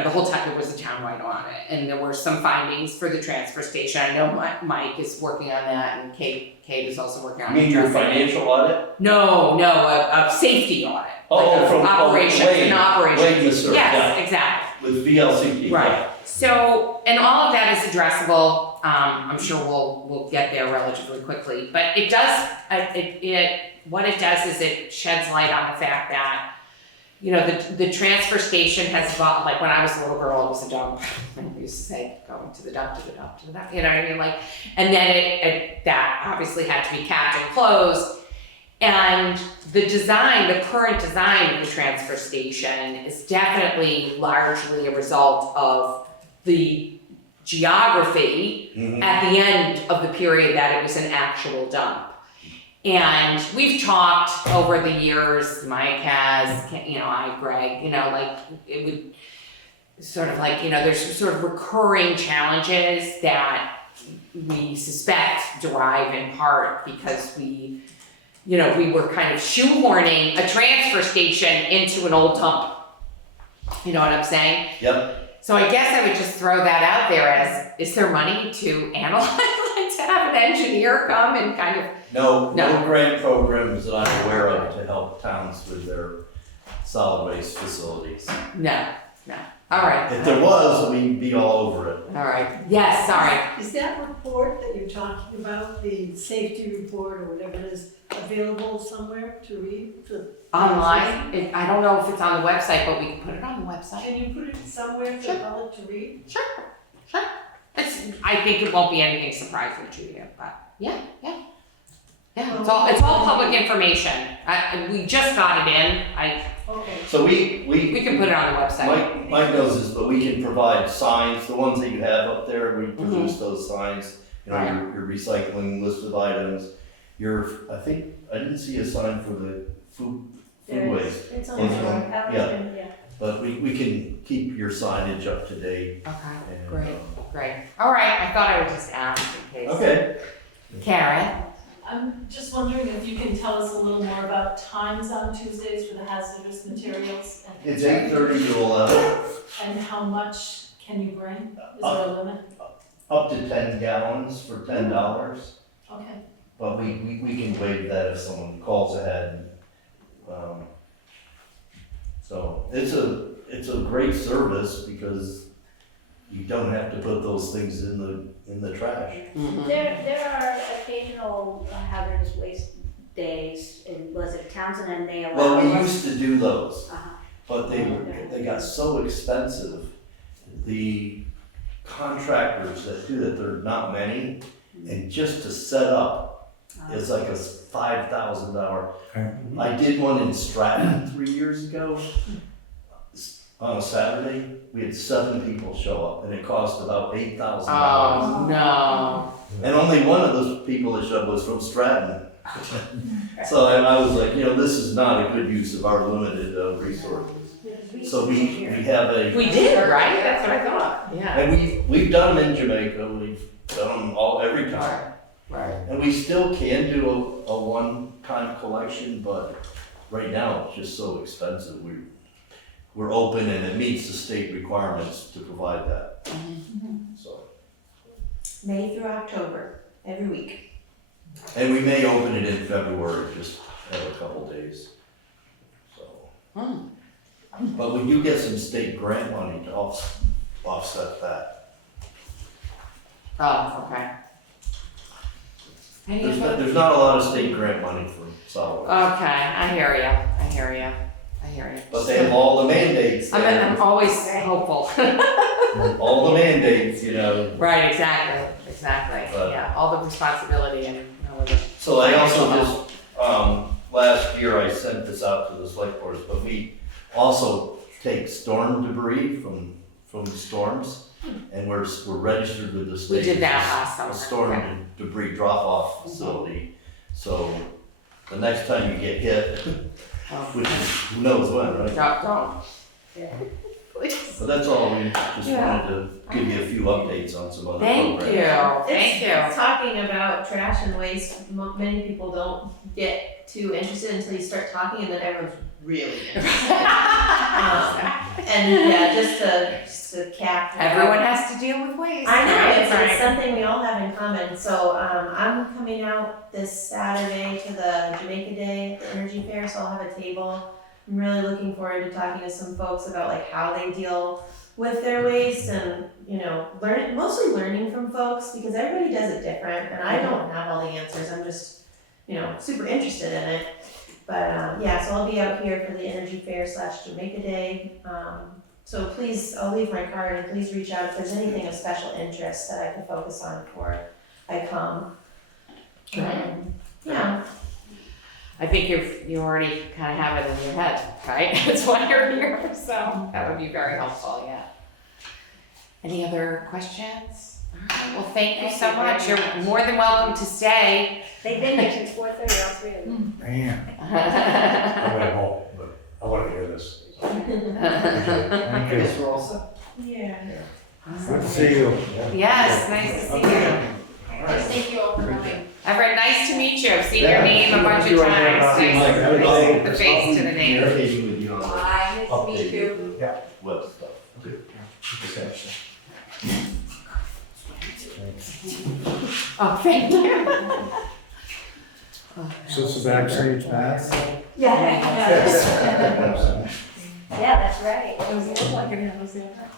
The whole time there was a townwide audit, and there were some findings for the transfer station. I know Mike is working on that, and Kate is also working on You it. mean your financial audit? No, a safety audit. Oh, from operations Wade, and operations. Wade Mr. Yes, exactly. With VLCT. Right. So, and all of that is addressable. I'm sure we'll get there relatively quickly. But it does, what it does is it sheds light on the fact that, the transfer station has evolved. Like when I was a little girl, it was a dump. We used to say, going to the dump, to the dump, to the dump. You know what I mean? And then that obviously had to be capped and closed. And the current design of the transfer station is definitely largely a result of the geography Mhm. at the end of the period that it was an actual dump. And we've talked over the years, Mike has, Greg, it would sort of there's sort of recurring challenges that we suspect derive in part because we were kind of shoehorning a transfer station into an old dump. You know what I'm saying? Yep. So I guess I would just throw that out there as, is there money to analyze, to have an engineer come and kind of, No No. grant programs that I'm aware of to help towns with their solid waste facilities. no. All right. If there was, we'd be all over it. All right. Yes, sorry. Is that report that you're talking about, the safety report or whatever it is, available somewhere to read? Online, I don't know if it's on the website, but we can put it on the website. Can you put it somewhere for the public to read? Sure. I think it won't be anything surprising to you, but yeah, it's all public information. We just got it in. Okay. So We can put it on the website. Mike knows this, but we can provide signs, the ones that you have up there, we produce those signs. You know, Right. your recycling list of items, I didn't see a sign for the food waste. It's on Is the it on? board. Yeah. But we can keep your signage up to date. Okay, and, great. All right, I thought I would just ask in case. Okay. Karen? I'm just wondering if you can tell us a little more about times on Tuesdays for the hazardous materials. It's 8:30 to 11, And how much can you bring? Is there a limit? up to 10 gallons for $10. Okay. But we can waive that if someone calls ahead. So it's a great service because you don't have to put those things in the trash. There are occasional hazardous waste days, and was it Townsend and they allow Well, we us- used to do those, Uh-huh. but they got so expensive. The contractors that do that, there are not many, and just to set up is like a $5,000. I did one in Stratton 3 years ago. On a Saturday, we had 7 people show up, and it cost about $8,000. Oh, no. And only one of those people that showed up was from Stratton. So I was like, this is not a good use of our limited resources. So we have a. We did, right? That's what I thought. Yeah. And we've done them in Jamaica, we've done them every time. Right. And we still can do a one-time collection, but right now it's just so expensive. We're open and it meets the state requirements to provide that. So, May through October, every week. and we may open it in February, just have a couple days. So, but we do get some state grant money to offset that. Oh, okay. Any other? There's not a lot of state grant money for solid waste. Okay, I hear you. But they have all the mandates. I'm always hopeful. All the mandates, Right, exactly. But- Yeah, all the responsibility and all of it. So I also just, last year I sent this out to the select boards, but we also take storm debris from storms, and we're registered with the state. We did that as last summer. A storm debris drop-off facility, so the next time you get hit, Oh, which is who knows when, right? don't. So that's all, we just Yeah. wanted to give you a few updates on some other Thank programs. you, thank you. It's talking about trash and waste, many people don't get too interested until you start talking and then everyone's really interested. And yeah, just to cap. Everyone has to deal with waste. I know, right? it's Right. something we all have in common, so, I'm coming out this Saturday to the Jamaica Day, the Energy Fair, so I'll have a table. I'm really looking forward to talking to some folks about like how they deal with their waste and, mostly learning from folks, because everybody does it different, and I don't have all the answers, I'm just, super interested in it. But, yeah, so I'll be out here for the Energy Fair / Jamaica Day, so please, I'll leave my card and please reach out if there's anything of special interest that I can focus on before I come. Yeah. I think you already kind of have it in your head, right? That's why you're here, so that would be very helpful, yeah. Any other questions? All right, well, thank you so much. You're more than welcome to stay. They've been here since 4:30, all 3 of them. Man, I went home, but I wanted to hear this. thank you. Yeah. Good to see you. Yes, nice to see you. Thank you all for coming. Everett, nice to meet you. I've seen your name a bunch of times. Nice to put the face to the name. Communicating with you on the Bye, nice to meet update you. web stuff. Okay. Oh, thank you. So it's a backstage pass? Yeah. Yeah, that's right. It was more like an Alexandra.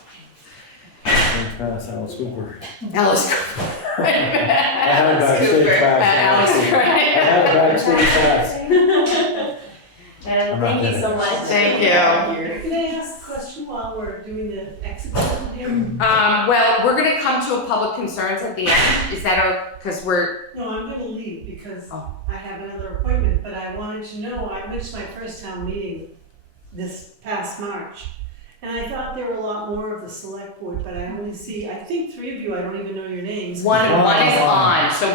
Thanks, pass, Alice Cooper. Alice. I had a backstage pass. I had a backstage pass. I'm not Thank you so kidding. much. Thank you. Can I ask a question while we're doing the exhibition here? Well, we're gonna come to a public concerns at the end. Is that because we're, No, I'm gonna leave because Oh. I have another appointment, but I wanted to know, I missed my first town meeting this past March. And I thought there were a lot more of the select board, but I only see, I think 3 of you, I don't even know your names. one is on, so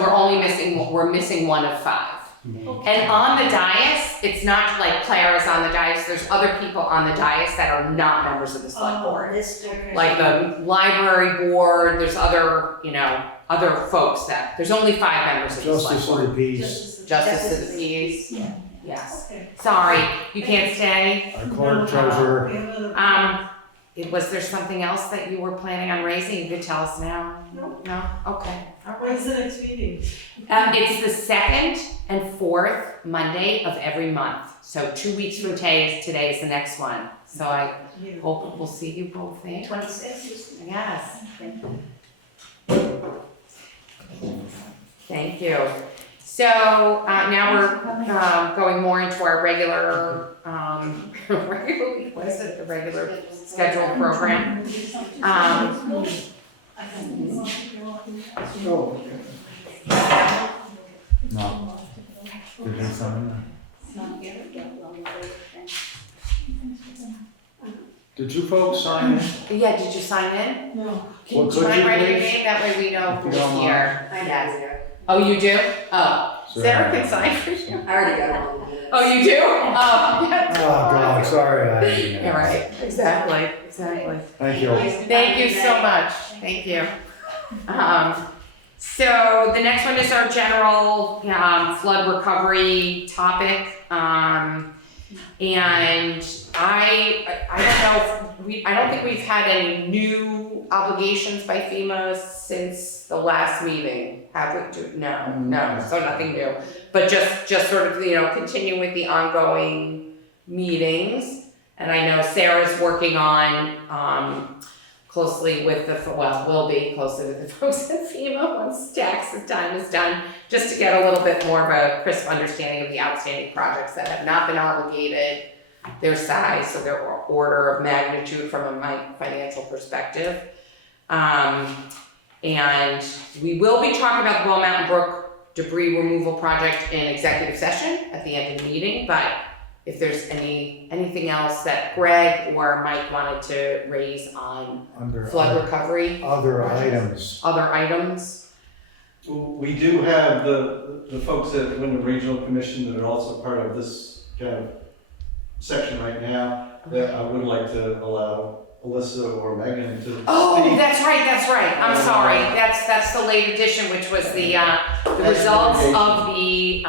we're missing one of 5. And on the dais, it's not like Clara's on the dais, there's other people on the dais that are not members of the select board. Okay. Like the library board, there's other, other folks there's only 5 members of the select Justice of board. the Peace, Justice of the Peace, yes. Okay. Sorry, you can't stay. our clerk treasurer. We have another. Was there something else that you were planning on raising? You could tell us now. No. No? Okay, all right. When's the next meeting? It's the 2nd and 4th Monday of every month. So 2 weeks from today is the next one. So I Yeah. hope we'll see you both there. 26. Yes. Thank you. So now we're going more into our regular, the regular scheduled program. No. Did you sign Did you folks sign in? Yeah, did you sign in? No. Can Well, you could try and you write your please? name? That way we know If you who's don't here. I know. Oh, you do? Oh, Sarah. Sarah can sign for you. I already got one. Oh, you do? Oh, yeah. Oh, God, sorry. You're right, exactly. Thank you. Thank you so much, thank you. So the next one is our general flood recovery topic. And I don't think we've had any new obligations by FEMA since the last meeting, have we? No, so nothing new. But just sort of, continue with the ongoing meetings. And I know Sarah's working on, closely with will be closely with the folks at FEMA once tax time is done, just to get a little bit more of a crisp understanding of the outstanding projects that have not been obligated, their size, so their order of magnitude from a financial perspective. And we will be talking about the Mountain Brook debris removal project in executive session at the end of the meeting, but if there's anything else that Greg or Mike wanted to raise on Under flood recovery, other items. other items. We do have the folks at Windham Regional Commission that are also part of this kind of section right now, that I would like to allow Alyssa or Megan to Oh, speak. that's right. I'm sorry. That's the late addition, which was the results of the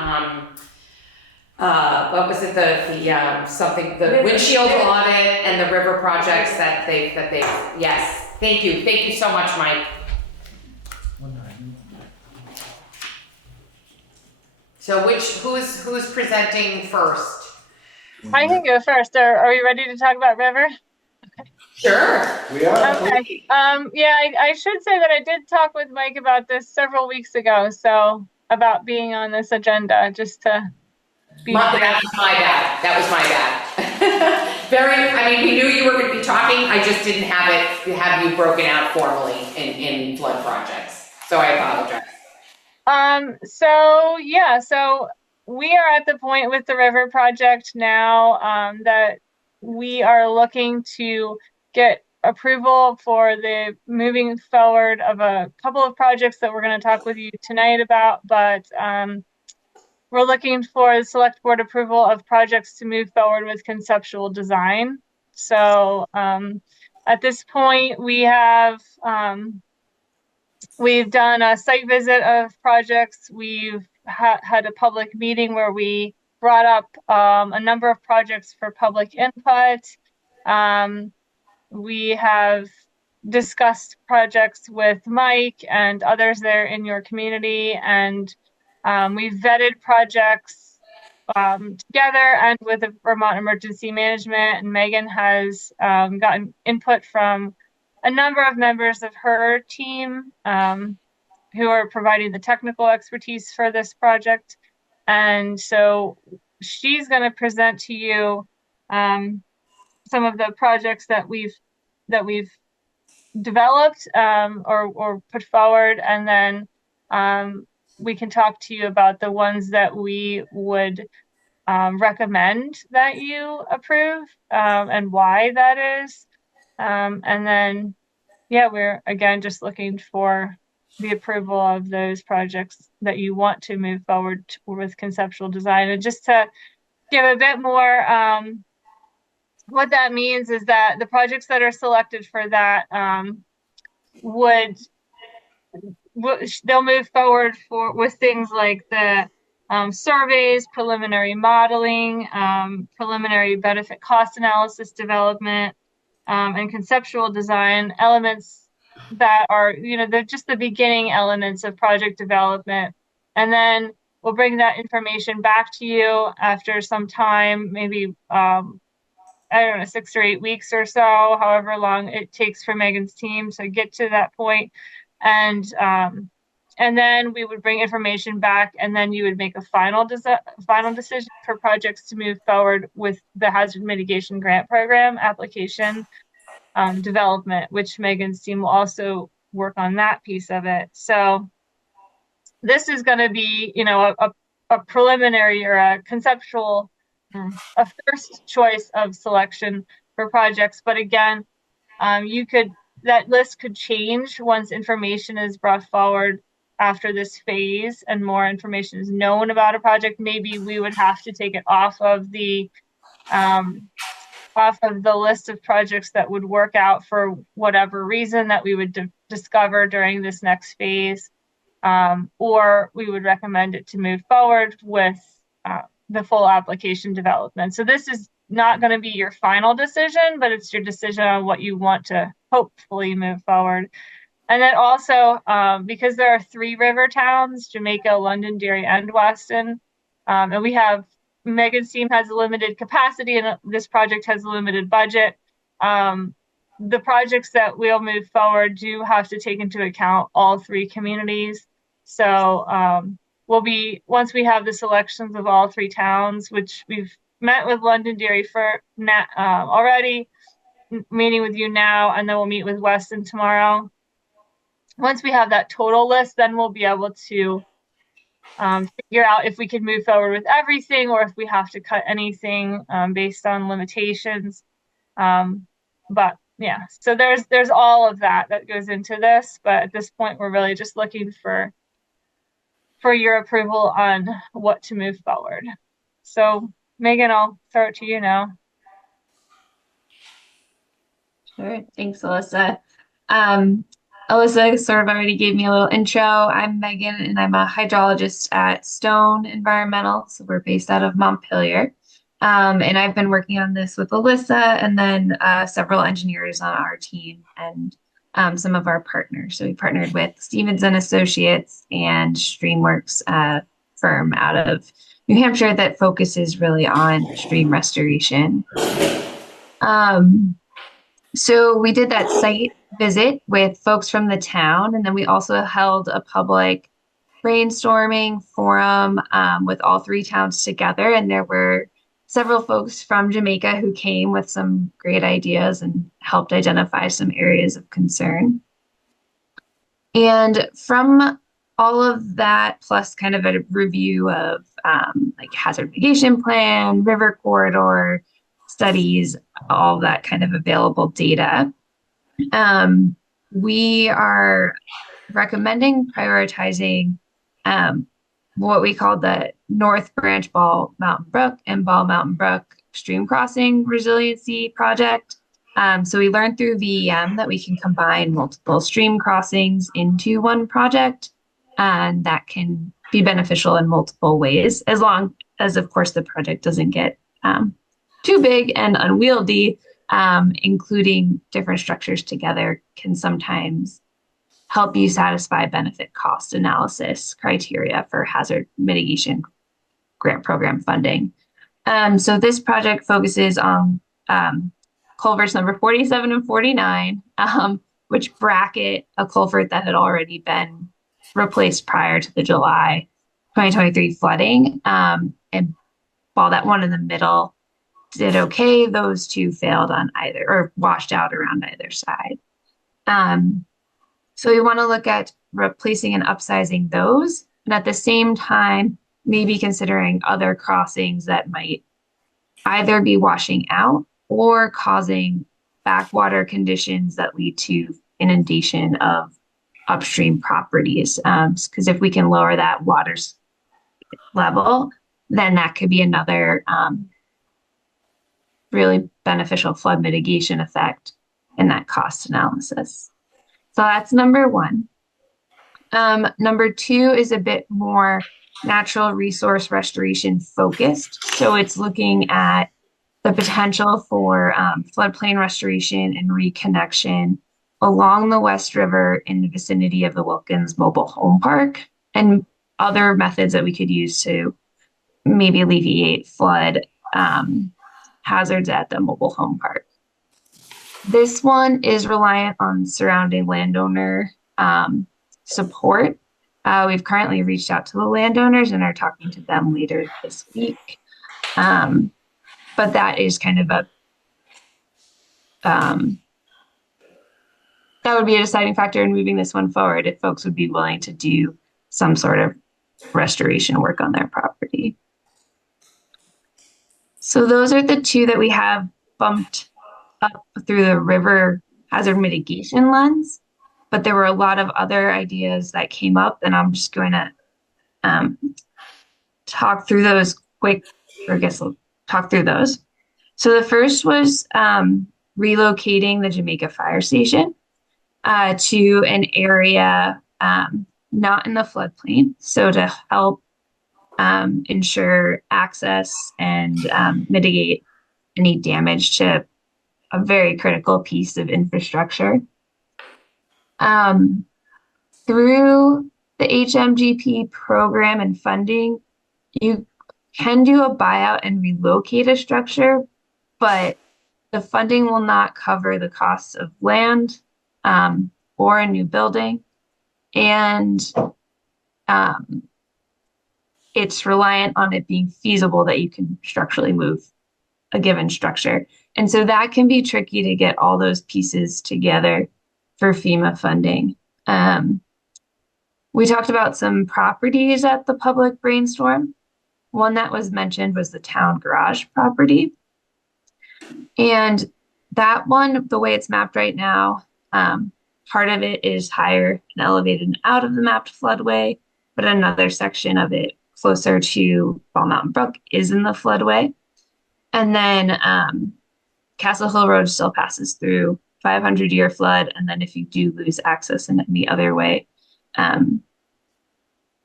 what was it, the windshield audit and the river projects that they yes. Thank you so much, Mike. So who is presenting first? I can go first. Are we ready to talk about river? Sure. We are. Okay. I should say that I did talk with Mike about this several weeks ago. So about being on this agenda, just to be That was my bad. We knew you were going to be talking. I just didn't have you broken out formally in flood projects. So I apologize. So we are at the point with the river project now that we are looking to get approval for the moving forward of a couple of projects that we're going to talk with you tonight about, but we're looking for the select board approval of projects to move forward with conceptual design. So at this point, we've done a site visit of projects. We've had a public meeting where we brought up a number of projects for public input. We have discussed projects with Mike and others there in your community, and we've vetted projects together and with the Vermont Emergency Management. And Megan has gotten input from a number of members of her team who are providing the technical expertise for this project. And so she's going to present to you some of the projects that we've developed or put forward, and then we can talk to you about the ones that we would recommend that you approve and why that is. And then, yeah, we're again just looking for the approval of those projects that you want to move forward with conceptual design. And just to give a bit more, what that means is that the projects that are selected for that they'll move forward with things like the surveys, preliminary modeling, preliminary benefit cost analysis development, and conceptual design elements that are, they're just the beginning elements of project development. And then we'll bring that information back to you after some time, maybe, I don't know, 6 or 8 weeks or so, however long it takes for Megan's team to get to that point. And then we would bring information back, and then you would make a final decision for projects to move forward with the Hazard Mitigation Grant Program application development, which Megan's team will also work on that piece of it. So this is going to be, a preliminary or a conceptual, a first choice of selection for projects. But again, that list could change once information is brought forward after this phase and more information is known about a project. Maybe we would have to take it off of the list of projects that would work out for whatever reason that we would discover during this next phase, or we would recommend it to move forward with the full application development. So this is not going to be your final decision, but it's your decision on what you want to hopefully move forward. And then also, because there are 3 river towns, Jamaica, Londonderry, and Weston, and we have, Megan's team has a limited capacity and this project has a limited budget. The projects that we'll move forward do have to take into account all 3 communities. So once we have the selections of all 3 towns, which we've met with Londonderry for already, meeting with you now, and then we'll meet with Weston tomorrow. Once we have that total list, then we'll be able to figure out if we can move forward with everything or if we have to cut anything based on limitations. But yeah, so there's all of that goes into this. But at this point, we're really just looking for your approval on what to move forward. So Megan, I'll throw it to you now. Sure. Thanks, Alyssa. Alyssa sort of already gave me a little intro. I'm Megan, and I'm a hydrologist at Stone Environmental. So we're based out of Montpelier. And I've been working on this with Alyssa and then several engineers on our team and some of our partners. So we partnered with Stevens and Associates and Streamworks, firm out of New Hampshire that focuses really on stream restoration. So we did that site visit with folks from the town, and then we also held a public brainstorming forum with all 3 towns together, and there were several folks from Jamaica who came with some great ideas and helped identify some areas of concern. And from all of that, plus kind of a review of like hazard mitigation plan, river corridor studies, all that kind of available data, we are recommending prioritizing what we call the North Branch Ball Mountain Brook and Ball Mountain Brook Stream Crossing Resiliency Project. So we learned through VEM that we can combine multiple stream crossings into one project, and that can be beneficial in multiple ways, as long as, of course, the project doesn't get too big and unwieldy. Including different structures together can sometimes help you satisfy benefit cost analysis criteria for hazard mitigation grant program funding. So this project focuses on culverts number 47 and 49, which bracket a culvert that had already been replaced prior to the July 2023 flooding. And while that one in the middle did okay, those two failed on either, or washed out around either side. So we want to look at replacing and upsizing those, and at the same time, maybe considering other crossings that might either be washing out or causing backwater conditions that lead to inundation of upstream properties. Because if we can lower that water level, then that could be another really beneficial flood mitigation effect in that cost analysis. So that's number one. Number two is a bit more natural resource restoration focused. So it's looking at the potential for floodplain restoration and reconnection along the West River in the vicinity of the Wilkins Mobile Home Park, and other methods that we could use to maybe alleviate flood hazards at the mobile home park. This one is reliant on surrounding landowner support. We've currently reached out to the landowners and are talking to them later this week. But that is kind of that would be a deciding factor in moving this one forward if folks would be willing to do some sort of restoration work on their property. So those are the two that we have bumped up through the river hazard mitigation lens, but there were a lot of other ideas that came up, and I'm just going to talk through those quick, or I guess I'll talk through those. So the first was relocating the Jamaica fire station to an area not in the floodplain, so to help ensure access and mitigate any damage to a very critical piece of infrastructure. Through the HMGP program and funding, you can do a buyout and relocate a structure, but the funding will not cover the costs of land or a new building. And it's reliant on it being feasible that you can structurally move a given structure. And so that can be tricky to get all those pieces together for FEMA funding. We talked about some properties at the public brainstorm. One that was mentioned was the town garage property. And that one, the way it's mapped right now, part of it is higher and elevated and out of the mapped floodway, but another section of it closer to Mountain Brook is in the floodway. And then Castle Hill Road still passes through 500-year flood. And then if you do lose access in any other way,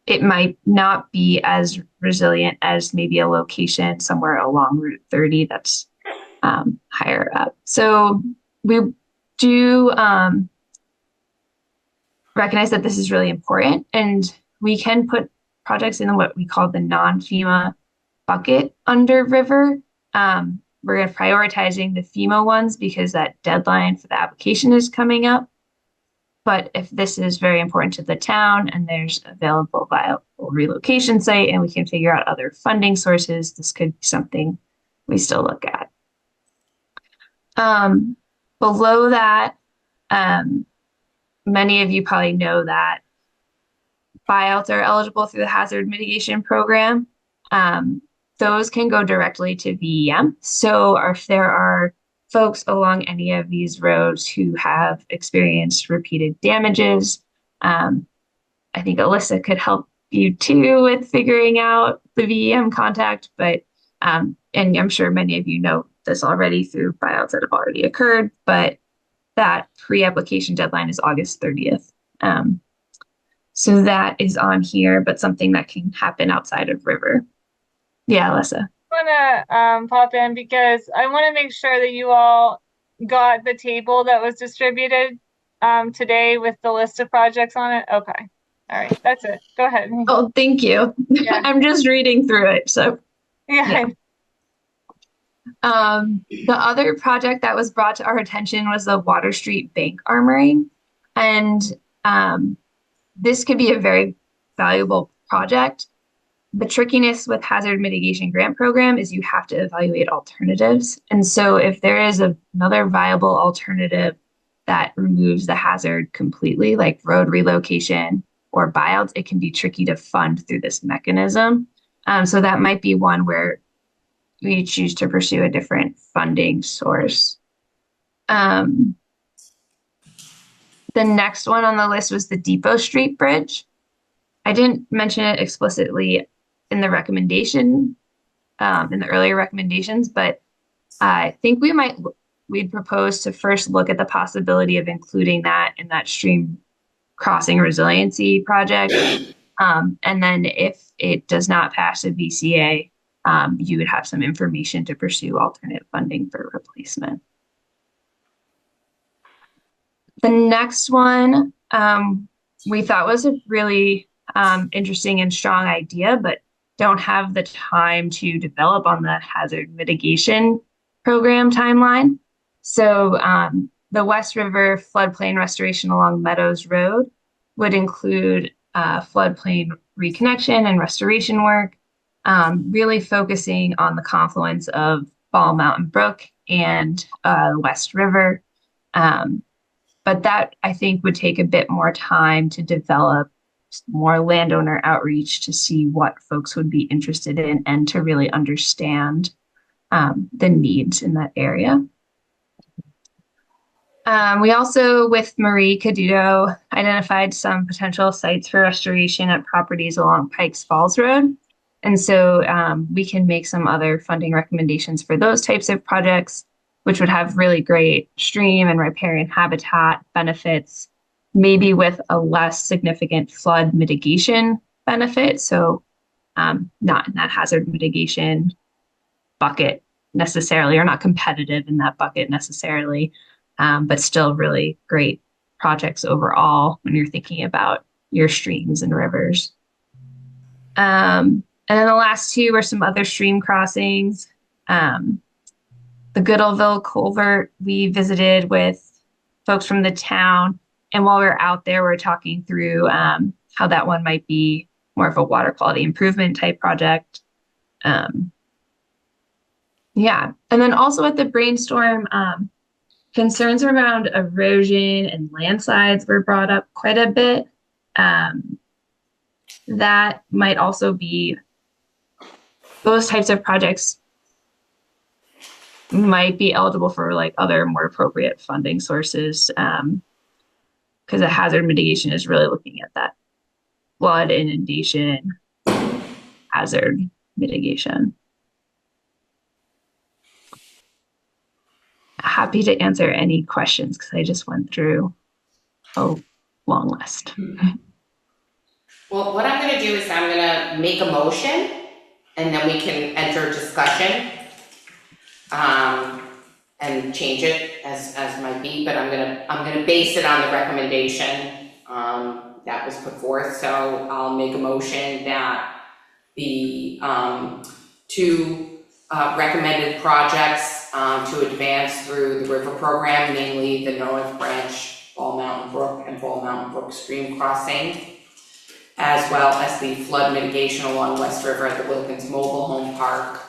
it might not be as resilient as maybe a location somewhere along Route 30 that's higher up. So we do recognize that this is really important, and we can put projects in what we call the non-FEMA bucket under river. We're prioritizing the FEMA ones because that deadline for the application is coming up. But if this is very important to the town and there's available viable relocation site and we can figure out other funding sources, this could be something we still look at. Below that, many of you probably know that buyouts are eligible through the hazard mitigation program. Those can go directly to VEM. So if there are folks along any of these roads who have experienced repeated damages, I think Alyssa could help you too with figuring out the VEM contact, but and I'm sure many of you know this already through buyouts that have already occurred, but that pre-application deadline is August 30th. So that is on here, but something that can happen outside of river. Yeah, Alyssa. I want to pop in because I want to make sure that you all got the table that was distributed today with the list of projects on it. Okay. All right, that's it. Go ahead. Oh, thank you. Yeah. I'm just reading through it. So, Yeah. the other project that was brought to our attention was the Water Street Bank Armory. And this could be a very valuable project. The trickiness with hazard mitigation grant program is you have to evaluate alternatives. And so if there is another viable alternative that removes the hazard completely, like road relocation or buyouts, it can be tricky to fund through this mechanism. So that might be one where we choose to pursue a different funding source. The next one on the list was the Depot Street Bridge. I didn't mention it explicitly in the recommendation, in the earlier recommendations, but I think we'd propose to first look at the possibility of including that in that stream crossing resiliency project. And then if it does not pass a VCA, you would have some information to pursue alternate funding for replacement. The next one we thought was a really interesting and strong idea, but don't have the time to develop on the hazard mitigation program timeline. So the West River floodplain restoration along Meadows Road would include floodplain reconnection and restoration work, really focusing on the confluence of Mountain Brook and West River. But that, I think, would take a bit more time to develop more landowner outreach to see what folks would be interested in and to really understand the needs in that area. We also, with Marie Caduto, identified some potential sites for restoration at properties along Pikes Falls Road. And so we can make some other funding recommendations for those types of projects, which would have really great stream and riparian habitat benefits, maybe with a less significant flood mitigation benefit. So not in that hazard mitigation bucket necessarily, or not competitive in that bucket necessarily, but still really great projects overall when you're thinking about your streams and rivers. And then the last two were some other stream crossings. The Goodallville Culvert, we visited with folks from the town. And while we were out there, we're talking through how that one might be more of a water quality improvement type project. Yeah. And then also at the brainstorm, concerns around erosion and landslides were brought up quite a bit. That might also be, those types of projects might be eligible for like other more appropriate funding sources, because the hazard mitigation is really looking at that flood inundation hazard mitigation. Happy to answer any questions because I just went through a long list. Well, what I'm gonna do is I'm gonna make a motion and then we can enter discussion. And change it as might be, but I'm gonna base it on the recommendation that was put forth. So I'll make a motion that the two recommended projects to advance through the river program, namely the North Branch, Mountain Brook and Mountain Brook stream crossing, as well as the flood mitigation along West River at the Wilkins Mobile Home Park,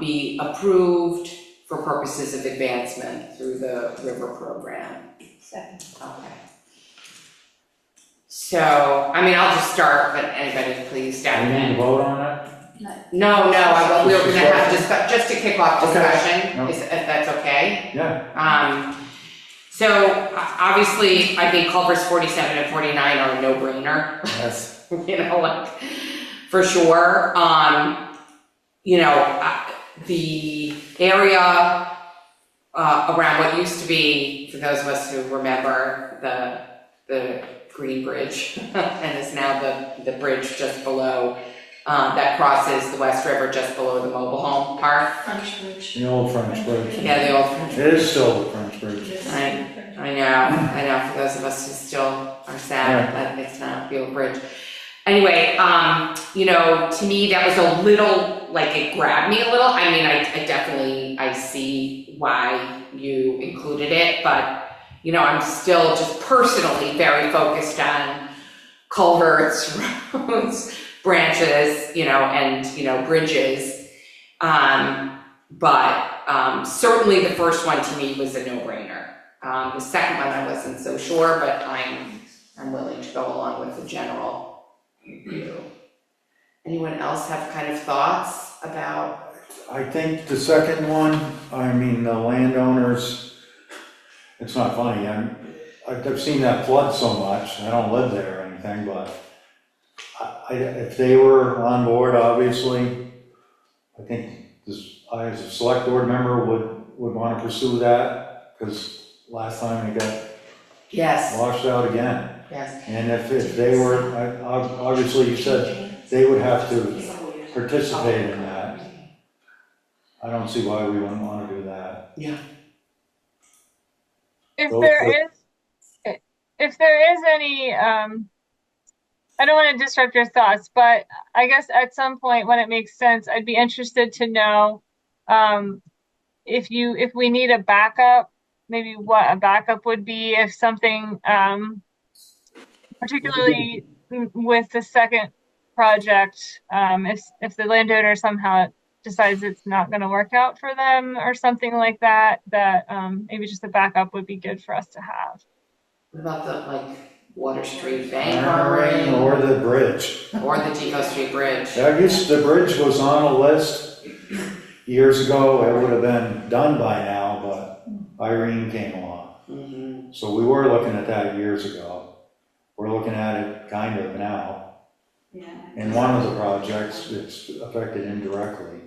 be approved for purposes of advancement through the river program. Second. Okay. So, I mean, I'll just start, but anybody please Do we dive need to in. vote on it? No, we were gonna have just to kick off Okay. discussion, No. if that's okay. Yeah. So obviously, I think culverts 47 and 49 are a no-brainer. Yes. You know, like, for sure. The area around what used to be, for those of us who remember, the Green Bridge, and is now the bridge just below, that crosses the West River just below the mobile home park. French Bridge. The old French Bridge. Yeah, the old French It is still the French Bridge. Yes. Right. I know, for those of us who still are sad that it's not Beal Bridge. Anyway, you know, to me, that was a little, like, it grabbed me a little. I mean, I definitely, I see why you included it, but, you know, I'm still just personally very focused on culverts, roads, branches, you know, and, you know, bridges. But certainly the first one to me was a no-brainer. The second one I wasn't so sure, but I'm willing to go along with the general view. Anyone else have kind of thoughts about? I think the second one, I mean, the landowners, it's not funny, I've seen that flood so much, I don't live there or anything, but if they were on board, obviously, I think I, as a select board member, would want to pursue that, because last time it got Yes. washed out again. Yes. And if they were, obviously you said they would have to participate in that. I don't see why we wouldn't want to do that. Yeah. If Go there for is, if there is any, I don't want to disrupt your thoughts, but I guess at some point when it makes sense, I'd be interested to know, if we need a backup, maybe what a backup would be if something, particularly with the second project, if the landowner somehow decides it's not going to work out for them or something like that, maybe just a backup would be good for us to have. What about the, like, Water Street Bank Armoring or the bridge. or the Depot Street Bridge? I guess the bridge was on a list years ago, it would have been done by now, but Irene came along. Mm-hmm. So we were looking at that years ago. We're looking at it kind of now. Yeah. In one of the projects, it's affected indirectly.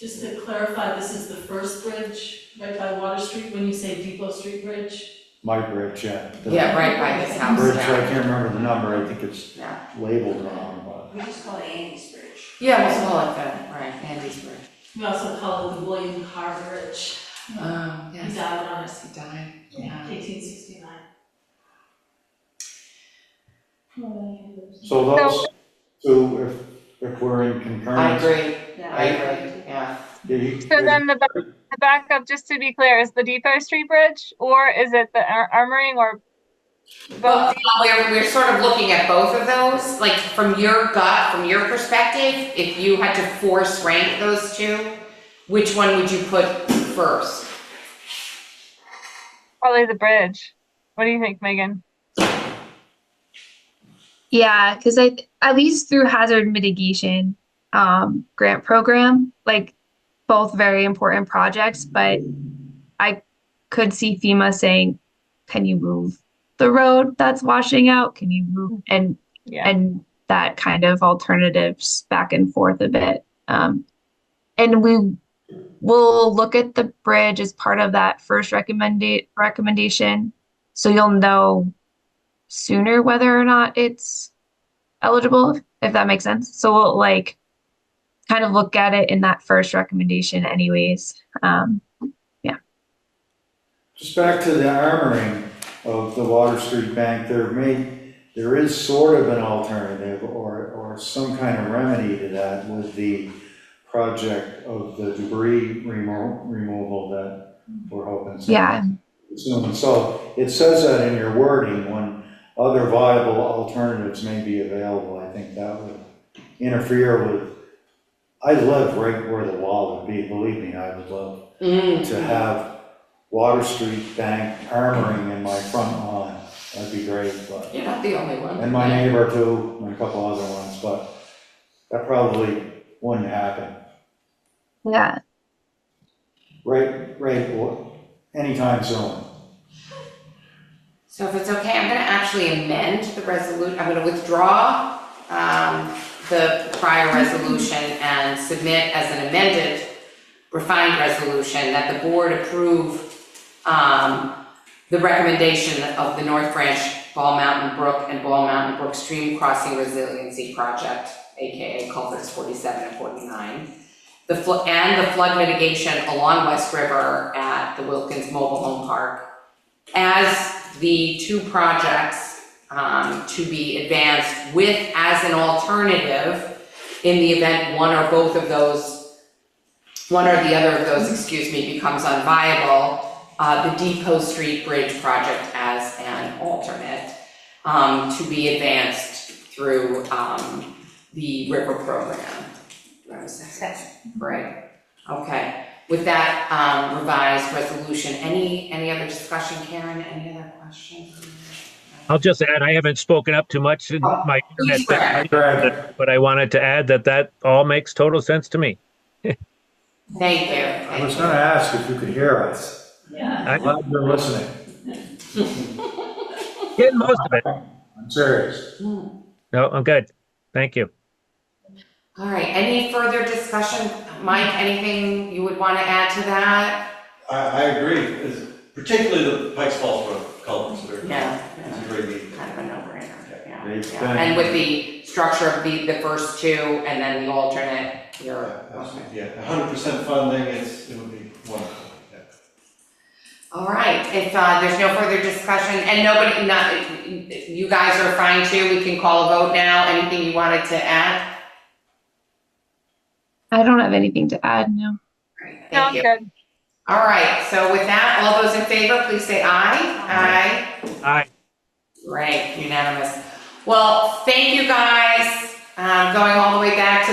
Just to clarify, this is the first bridge right by Water Street when you say Depot Street Bridge? My bridge, yeah. The Yeah, right by his house. Bridge, I Yeah. can't remember the number, I think it's Yeah. labeled wrong, but. We just call it Andy's Bridge. Yeah, we'll call it that, right, Andy's Bridge. We also call it the William Carr Bridge. Oh, He yes. died on it, Yes, he died. Yeah. 1869. So those two, if we're in I concurrence. agree, Yeah. I agree, yeah. So then the backup, just to be clear, is the Depot Street Bridge, or is it the armoring, or Well, both? we're sort of looking at both of those, like, from your gut, from your perspective, if you had to force rank those two, which one would you put first? Probably the bridge. What do you think, Megan? Yeah, because at least through hazard mitigation grant program, like both very important projects, but I could see FEMA saying, can you move the road that's washing out? Can you move and that kind of alternatives back and forth a bit. And we will look at the bridge as part of that first recommendation. So you'll know sooner whether or not it's eligible, if that makes sense. So we'll like kind of look at it in that first recommendation anyways. Just back to the armoring of the Water Street Bank, there is sort of an alternative or some kind of remedy to that with the project of the debris removal that we're hoping to. Yeah. Soon. So it says that in your wording, when other viable alternatives may be available. I think that would interfere with, I live right where the wall would be, believe me, I would love to have Water Street Bank armoring in my front lawn. That'd be great, but. You're not the only one. And my neighbor too, and a couple other ones, but that probably wouldn't happen. Yeah. Right, anytime soon. So if it's okay, I'm gonna actually amend the resolution, I'm gonna withdraw the prior resolution and submit as an amended refined resolution that the board approve the recommendation of the North Branch Ball Mountain Brook and Ball Mountain Brook Stream Crossing Resiliency Project, aka culverts 47 and 49. The flood mitigation along West River at the Wilkins Mobile Home Park as the two projects to be advanced with as an alternative in the event one or the other of those, becomes unviable, the Depot Street Bridge project as an alternate to be advanced through the river program. Right. Okay. With that revised resolution, any other discussion, Karen? Any other questions? I'll just add, I haven't spoken up too much in my internet, but I wanted to add that all makes total sense to me. Thank you. I was gonna ask if you could hear us. Yeah. I'm glad you're listening. Getting most of it. I'm serious. No, I'm good. Thank you. All right, any further discussion? Mike, anything you would want to add to that? I agree, particularly the Pikes Falls Road culverts. Yeah. It's a great need. Kind of a no-brainer, yeah. Great. And with the structure of the first two and then the alternate, Yeah, 100% funding, it would be wonderful. Yeah. All right, if there's no further discussion, and you guys are fine too, we can call a vote now. Anything you wanted to add? I don't have anything to add, no. All right, No, thank I'm you. good. All right, so with that, all those in favor, please say aye. Aye. Right, unanimous. Well, thank you guys. Going all the way back to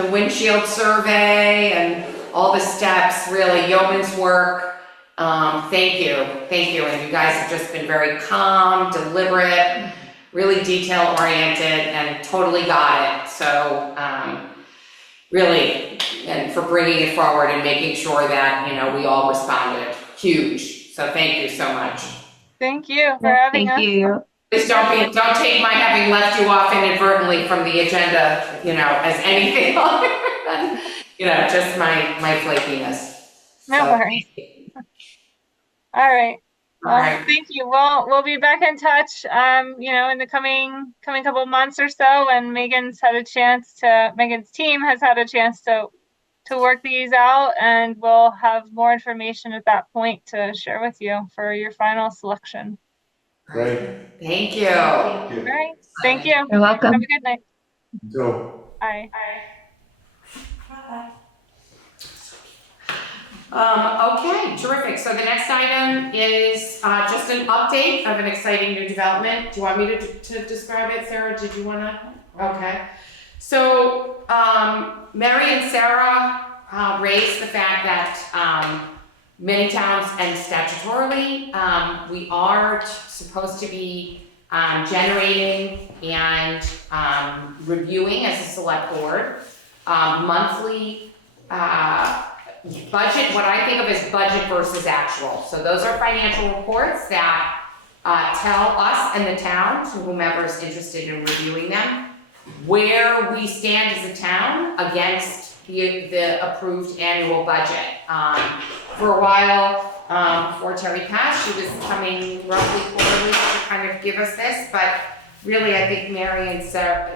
the windshield survey and all the steps, really yeoman's work. Thank you, and you guys have just been very calm, deliberate, really detail oriented, and totally got it. So, really, and for bringing it forward and making sure that, we all responded, huge. So thank you so much. Thank you for having us. Thank you. Please don't take my having left you off inadvertently from the agenda, as anything other than, just my flakiness. No worries. All right. All right. Thank you. We'll be back in touch, in the coming couple of months or so, and Megan's team has had a chance to work these out, and we'll have more information at that point to share with you for your final selection. Great. Thank you. All right. Thank you. You're welcome. Have a good night. So, Bye. Okay, terrific. So the next item is just an update of an exciting new development. Do you want me to describe it, Sarah? Did you want to? Okay. So Mary and Sarah raised the fact that many towns and statutorily we are supposed to be generating and reviewing as a select board monthly budget, what I think of as budget versus actual. So those are financial reports that tell us and the town, to whomever is interested in reviewing them, where we stand as a town against the approved annual budget. For a while, before Terry passed, she was coming roughly quarterly to kind of give us this, but really I think Mary and Sarah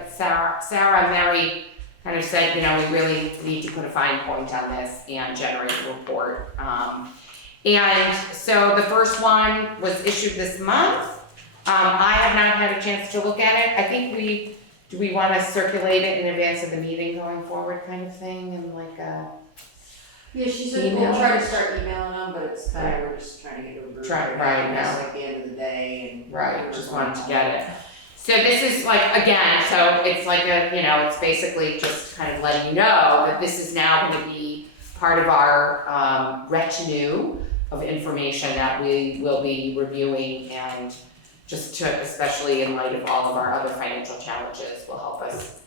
and Mary kind of said, we really need to put a fine point on this and generate a report. And so the first one was issued this month. I have not had a chance to look at it. I think do we want to circulate it in advance of the meeting going forward kind of thing, and Yeah, she said we'll try to start emailing them, but it's kind of, we're just trying to get over. Right now. It's like the end of the day and. Right, just wanted to get it. So this is again, so it's it's basically just kind of letting you know that this is now going to be part of our retinue of information that we will be reviewing, and just especially in light of all of our other financial challenges, will help us.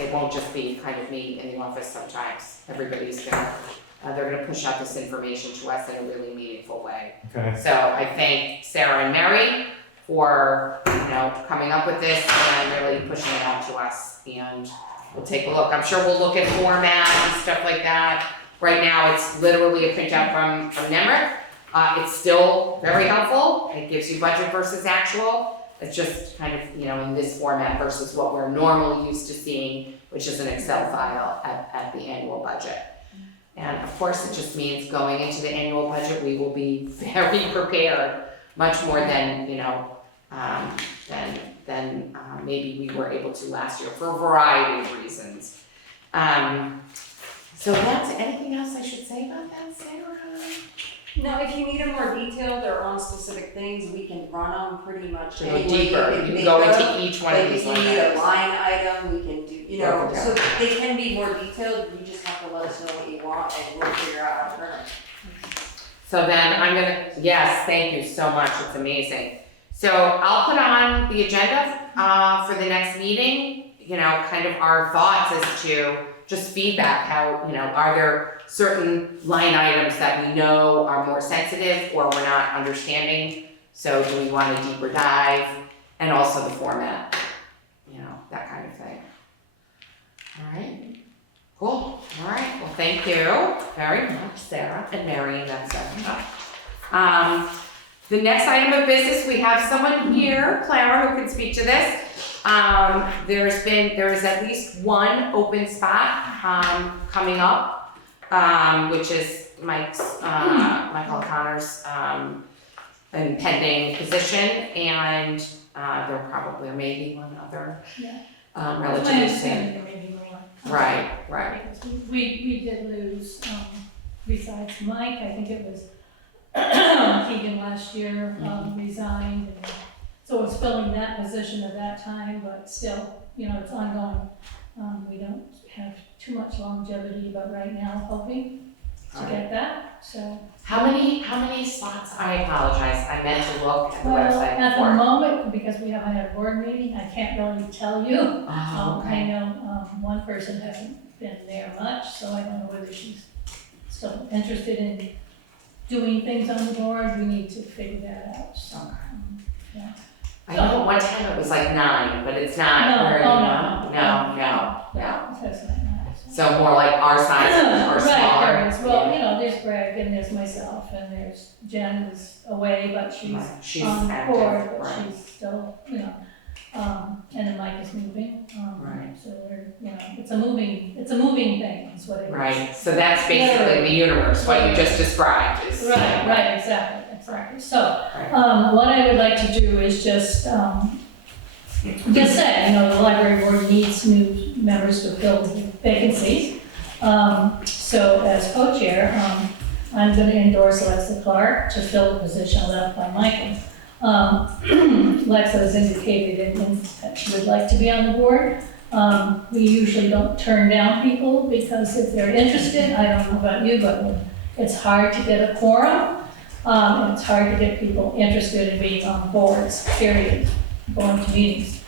It won't just be kind of me in the office sometimes. Everybody's they're gonna push out this information to us in a really meaningful way. okay. So I thank Sarah and Mary for, coming up with this and really pushing it out to us, and we'll take a look. I'm sure we'll look at format and stuff like that. Right now, it's literally a printout from NEMRIC. It's still very helpful. It gives you budget versus actual. It's just kind of, in this format versus what we're normally used to seeing, which is an Excel file at the annual budget. And of course, it just means going into the annual budget, we will be very prepared, much more than, than maybe we were able to last year for a variety of reasons. So that's, anything else I should say about that, Sarah? No, if you need them more detailed or on specific things, we can run them pretty much To go any way deeper, you can go into each one of these Like if you need a items. line item, we can do, Broken down. so they can be more detailed, you just have to let us know what you want and we'll figure out how to turn it. So then I'm gonna, yes, thank you so much, it's amazing. So I'll put on the agenda, for the next meeting, kind of our thoughts as to just feedback, how, are there certain line items that we know are more sensitive or we're not understanding? So do we want a deeper dive? And also the format, that kind of thing. All right, cool, all right, well, thank you very much, Sarah and Mary, that's enough. The next item of business, we have someone here, Clara, who can speak to this. There is at least one open spot, coming up, which is Michael O'Connor's, impending position, and, there probably may be one other, relatively soon. There may be more. Right. We did lose, besides Mike, I think it was Keegan last year, resigned, and so it's filling that position at that time, but still, it's ongoing. We don't have too much longevity, but right now hoping to get that, so. How many slots? I apologize, I meant to look at the Well, website at before. the moment, because we haven't had a board meeting, I can't really tell you. Oh, I know, one person hasn't been there much, so I don't know whether she's still interested in doing things on the board. We need to figure that out, so. Yeah. I know at one time it was like 9, but it's not. No, very- no. No. That's not nice. So more like our size or smaller. Right, there is. Well, there's Greg and there's myself and there's Jen who's away, but she's She's on active, board, but right. she's still, and then Mike is moving. Right. So we're, it's a moving thing, is what it is. Right, so that's basically the universe, what you just described is. Right, exactly. So, Right. what I would like to do is just say, the library board needs new members to fill the vacancies. So as co-chair, I'm gonna endorse Lexa Clark to fill the position left by Michael. Lexa has indicated that she would like to be on the board. We usually don't turn down people because if they're interested, I don't know about you, but it's hard to get a quorum. And it's hard to get people interested in being on boards, period, going to meetings.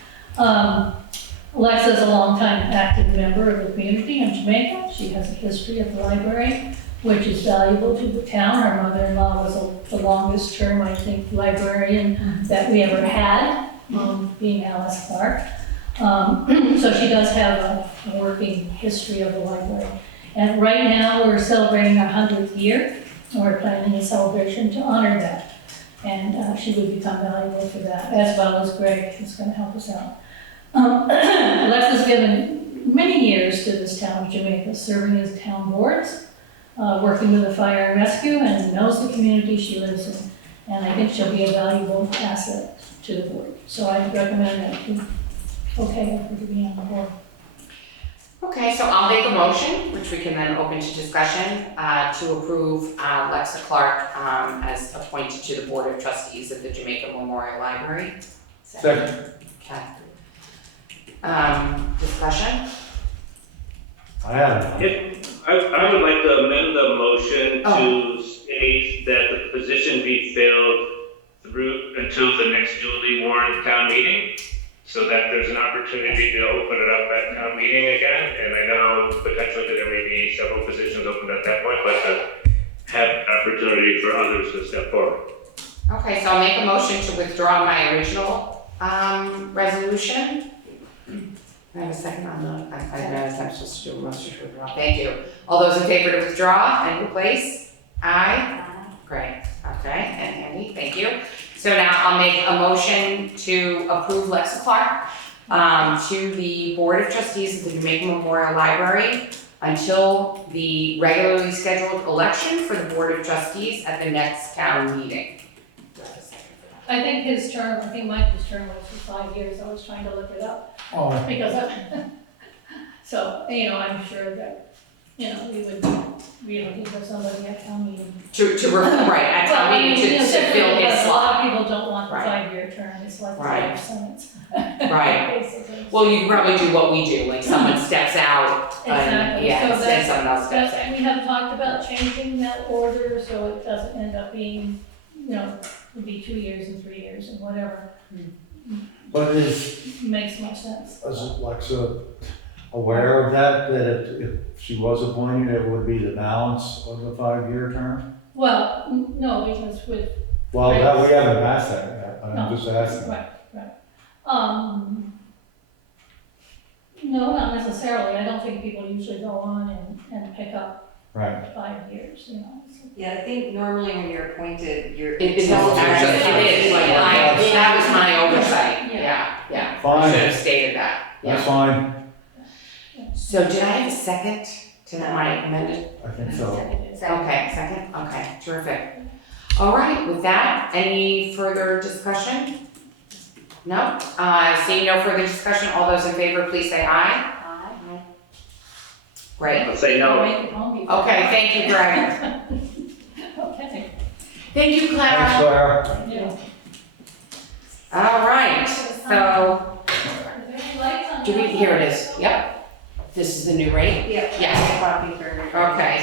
Alexa's a longtime active member of the community in Jamaica. She has a history of the library, which is valuable to the town. Her mother-in-law was the longest term, I think, librarian that we ever had, being Alice Clark. So she does have a working history of the library. And right now, we're celebrating our 100th year. We're planning a celebration to honor that. And she would become valuable for that, as well as Greg, who's going to help us out. Alexa's given many years to this town of Jamaica, serving as town boards, working with the fire and rescue, and knows the community she lives in. And I think she'll be a valuable asset to the board. So I recommend that you okay for her to be on the board. Okay, so I'll make a motion, which we can then open to discussion, to approve Lexa Clark as appointed to the Board of Trustees of the Jamaica Memorial Library. Second. Okay. Discussion? I have. I would like to amend the motion to state that the position be filled until the next duly warned town meeting, so that there's an opportunity to open it up at town meeting again. And I know potentially there may be several positions open at that point, but to have an opportunity for others to step forward. Okay, so I'll make a motion to withdraw my original resolution. I have a second on the, I realized I'm supposed to do a motion to withdraw. Thank you. All those in favor to withdraw and replace? Aye. Great. Okay, and Andy, thank you. So now I'll make a motion to approve Lexa Clark to the Board of Trustees of the Jamaica Memorial Library until the regularly scheduled election for the Board of Trustees at the next town meeting. I think his term, I think Michael's term was for 5 years, I was trying to look it up, Oh, because of, so, I'm sure that, we would be looking for somebody at town meeting. Right, at Well, town I mean, meeting to simply fill his because a lot slot. of people don't want the Right. 5-year term, it's like Right. 5%. Right. Basically. Well, you can probably do what we do, like someone steps out, and, Exactly. yeah, So and that's- someone else steps in. We have talked about changing that order, so it doesn't end up being, would be 2 years and 3 years and whatever. but is Makes much sense. Lexa aware of that if she was appointed, it would be the balance of the 5-year term? Well, no, because with, Well, that, we haven't asked that yet, but I'm No. just asking. right. No, not necessarily. I don't think people usually go on and pick up Right. 5 years, so. Yeah, I think normally when you're appointed, you're. It is, actually, it is, like, that was my oversight, Yeah. yeah. Fine. Should have stated that, That's yeah. fine, So did I have a second to my amended? I think so. Okay, second, okay, terrific. All right, with that, any further discussion? No? Seeing no further discussion, all those in favor, please say aye. Aye. Great. I'll say no. Make it home before- Okay, thank you, Greg. Okay. Thank you, Thanks, Clara. Claire. Yeah. All right, so, Are there any lights on? here it is, yep. This is the new rate? Yeah. Yes. Copy for everybody. Okay.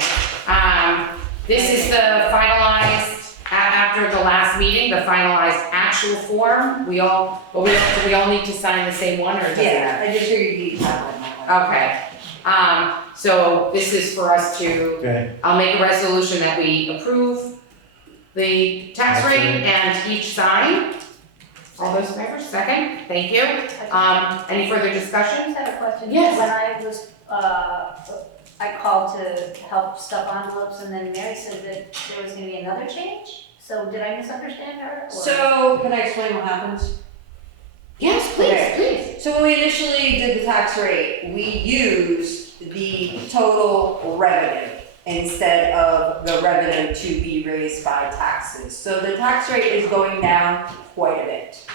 This is the finalized, after the last meeting, the finalized actual form. We all need to sign the same one, or does it matter? Yeah, I just figured you'd have one. Okay. So this is for us to, Okay, I'll make a resolution that we approve the tax rate and each sign. All those in favor, second, thank you. Any further I discussion? just have a question. Yes. When I was, I called to help stuff envelopes, and then Mary said that there was gonna be another change? So did I misunderstand her? or- So, can I explain what happened? Yes, please, Okay. please. So when we initially did the tax rate, we used the total revenue instead of the revenue to be raised by taxes. So the tax rate is going down quite a bit.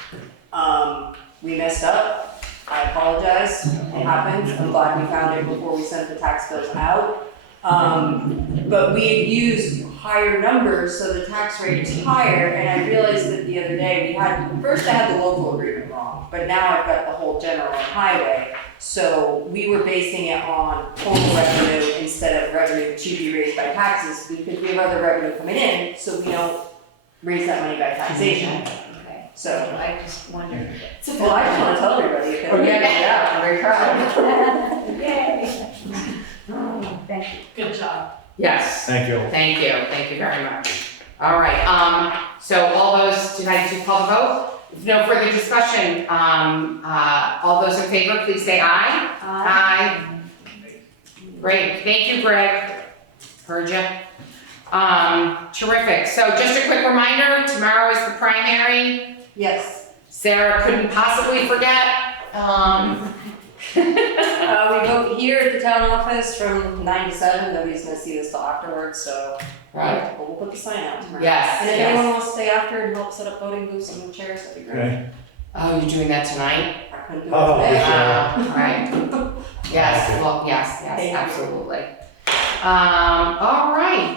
We messed up. I apologize. It happened. I'm glad we found it before we sent the tax bills out. But we had used higher numbers, so the tax rate is higher, and I realized that the other day, first I had the local agreement wrong, but now I've got the whole general and highway. So we were basing it on total revenue instead of revenue to be raised by taxes, because we have other revenue coming in, so we don't raise that money by taxation. Okay, So, I just wondered. well, I just wanna tell everybody, if they're getting it out, I'm very proud. Yay! Thank you. Good job. Yes. thank you. Thank you very much. All right, so all those, did I do call the vote? If no further discussion, all those in favor, please say aye. Aye. Great, thank you, Greg. Heard you. Terrific, so just a quick reminder, tomorrow is the primary. Yes. Sarah couldn't possibly forget. We vote here at the town office from 9 to 7, nobody's gonna see this till afterwards, so. Right. We'll put the sign out tomorrow. Yes, And if yes. anyone wants to stay after and help set up voting booths and chairs, that'd be great. Okay, Oh, you're doing that tonight? I couldn't do it Oh, today. Right. Yes, well, yes, Thank you. absolutely. All right.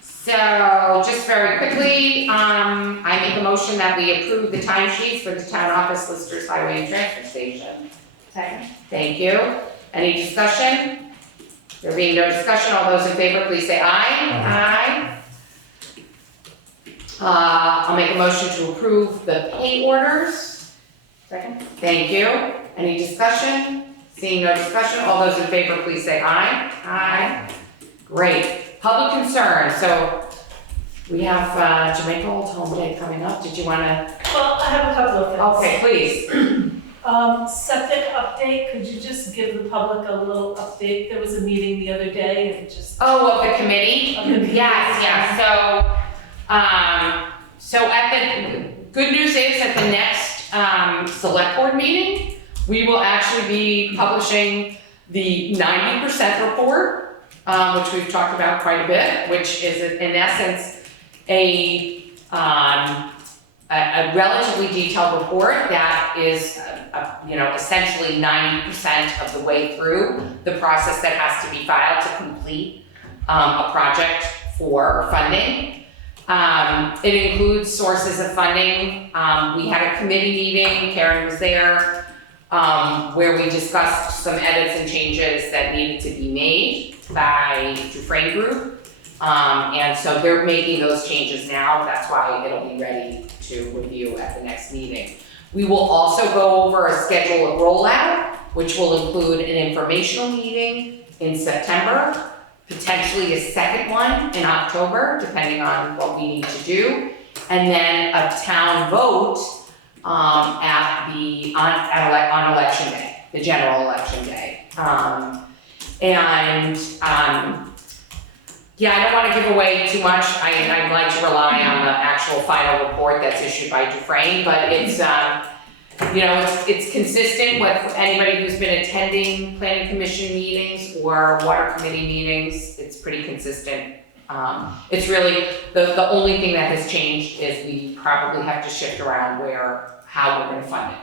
So just very quickly, I make a motion that we approve the timesheets for the town office, listers, highway and transfer station. Second. Thank you. Any discussion? There being no discussion, all those in favor, please say aye. Aye. I'll make a motion to approve the pay orders. Second. Thank you. Any discussion? Seeing no discussion, all those in favor, please say aye. Aye. Great. Public concern, so we have Jamaica Old Home Day coming up. Did you wanna? Well, I have a couple of things. Okay, please. Septic update, could you just give the public a little update? There was a meeting the other day and just. Oh, of the committee? Of the committee. Yes, so at the, good news is at the next select board meeting, we will actually be publishing the 90% report, which we've talked about quite a bit, which is in essence a relatively detailed report that is, essentially 90% of the way through the process that has to be filed to complete a project for funding. It includes sources of funding. We had a committee meeting, Karen was there, where we discussed some edits and changes that needed to be made by Dufresne Group. And so they're making those changes now. That's why it'll be ready to review at the next meeting. We will also go over a schedule of rollout, which will include an informational meeting in September, potentially a second one in October, depending on what we need to do, and then a town vote on election day, the general election day. Yeah, I don't want to give away too much. I'd like to rely on the actual final report that's issued by Dufresne, but it's, it's consistent with anybody who's been attending planning commission meetings or water committee meetings. It's pretty consistent. It's really, the only thing that has changed is we probably have to shift around how we're going to fund it.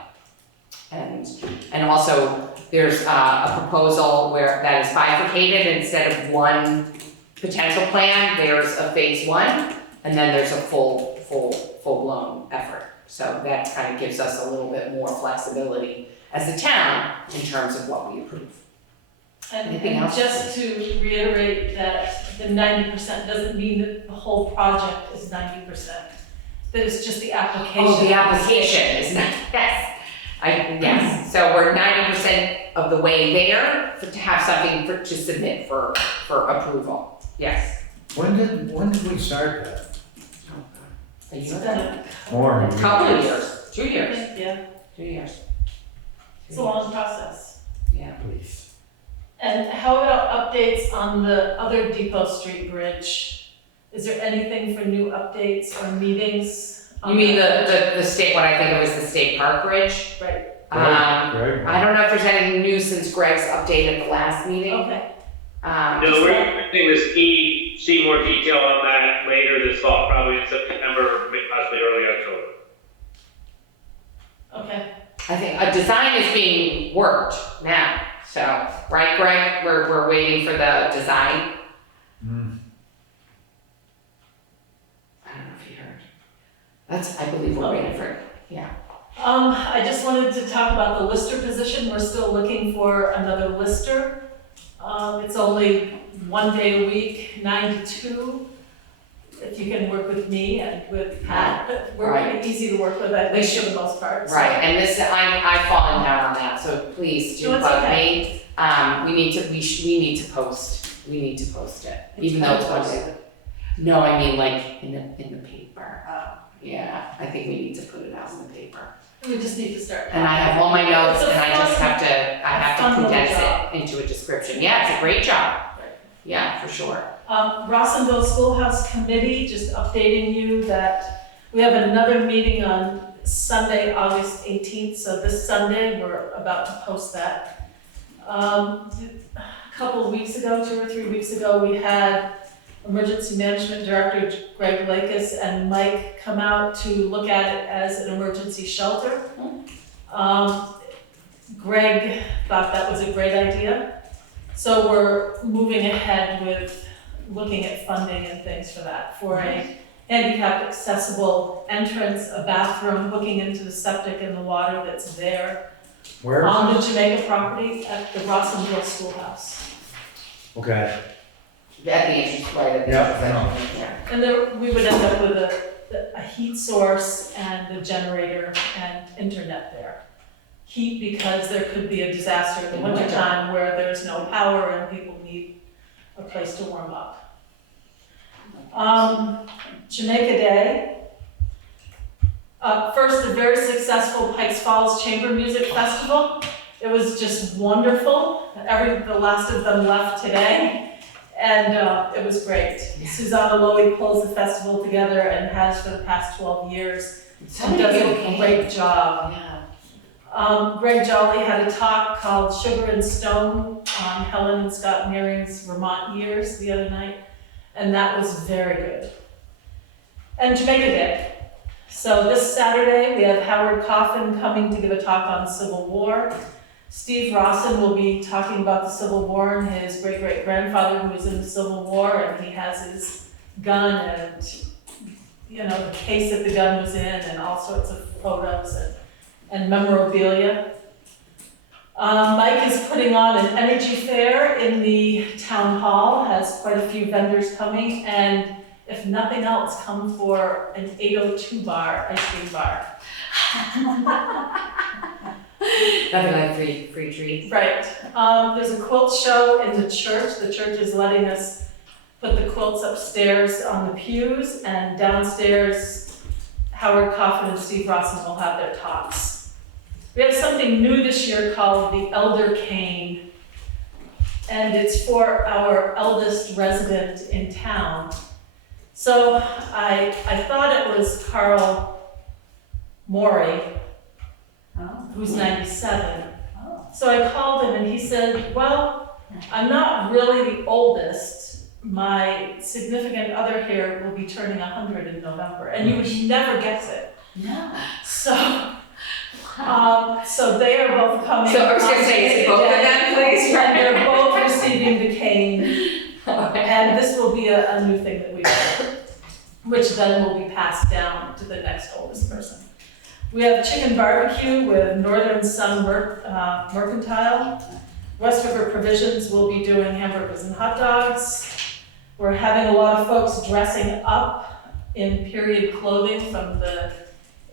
And also there's a proposal that is bifurcated. Instead of one potential plan, there's a phase one, and then there's a full-blown effort. So that kind of gives us a little bit more flexibility as a town in terms of what we approve. Anything else? Just to reiterate that the 90% doesn't mean that the whole project is 90%. That it's just the application. Oh, the application is not, yes. Yes, so we're 90% of the way there to have something to submit for approval. Yes. When did we start that? A year ago? More. A couple of years, 2 years. Yeah, 2 years. it's a long process. Yeah. Please. And how about updates on the other Depot Street Bridge? Is there anything for new updates or meetings? You mean the state, what I think of as the State Park Bridge? Right, Greg? I don't know if there's anything new since Greg's update at the last meeting. okay. No, we're expecting to see more detail on that later this fall, probably in September, possibly early October. Okay, I think a design is being worked now, so, right, Greg? We're waiting for the design. I don't know if you heard. I believe we're waiting for it, yeah. I just wanted to talk about the lister position. We're still looking for another lister. It's only 1 day a week, 9 to 2. If you can work with me and with Pat, we're pretty easy to work with, I think, for the most part. So. Right, and I've fallen down on that, so please do bug me. We need to post it, even though it's 1 day. No, I mean like in the paper. Yeah, I think we need to put it out in the paper. We just need to start. And I have all my notes and I just have to fun condense job. it into a description. Yeah, it's a great job. Yeah, for sure. Rossendale Schoolhouse Committee, just updating you that we have another meeting on Sunday, August 18th. So this Sunday, we're about to post that. A couple of weeks ago, 2 or 3 weeks ago, we had Emergency Management Director Greg Lakis and Mike come out to look at it as an emergency shelter. Greg thought that was a great idea. So we're moving ahead with looking at funding and things for that, for a handicapped accessible entrance, a bathroom, hooking into the septic and the water that's there. Where? On the Jamaica property at the Rossendale Schoolhouse. Okay. At the entrance, right at the entrance. Yeah. And there, we would end up with a heat source and a generator and internet there. Heat because there could be a disaster in the wintertime where there's no power and people need a place to warm up. Jamaica Day. First, a very successful Pikes Falls Chamber Music Festival. It was just wonderful. The last of them left today. And it was great. Yeah. Susanna Lowy pulls the festival together and has for the past 12 years. And does a great job. Yeah. Greg Jolly had a talk called Sugar and Stone on Helen and Scott Nearing's Vermont years the other night, and that was very good. And Jamaica Day. So this Saturday, we have Howard Coffin coming to give a talk on the Civil War. Steve Rawson will be talking about the Civil War and his great-great-grandfather who was in the Civil War, and he has his gun and, you know, the case that the gun was in and all sorts of photos and memorabilia. Mike is putting on an energy fair in the town hall, has quite a few vendors coming, and if nothing else, come for an 802 bar, ice cream bar. Nothing like free treats. Right. There's a quilt show in the church. The church is letting us put the quilts upstairs on the pews, and downstairs, Howard Coffin and Steve Rawson will have their talks. We have something new this year called the Elder Cane, and it's for our eldest resident in town. So I thought it was Carl Morey, who's 97. So I called him and he said, well, I'm not really the oldest. My significant other here will be turning 100 in November, and you would never guess it. No. So they are both coming. So I was gonna say, is it both of them, please? And they're both receiving the cane. And this will be a new thing that we do, which then will be passed down to the next oldest person. We have chicken barbecue with Northern Sun Mercantile. West River Provisions will be doing hamburgers and hot dogs. We're having a lot of folks dressing up in period clothing from the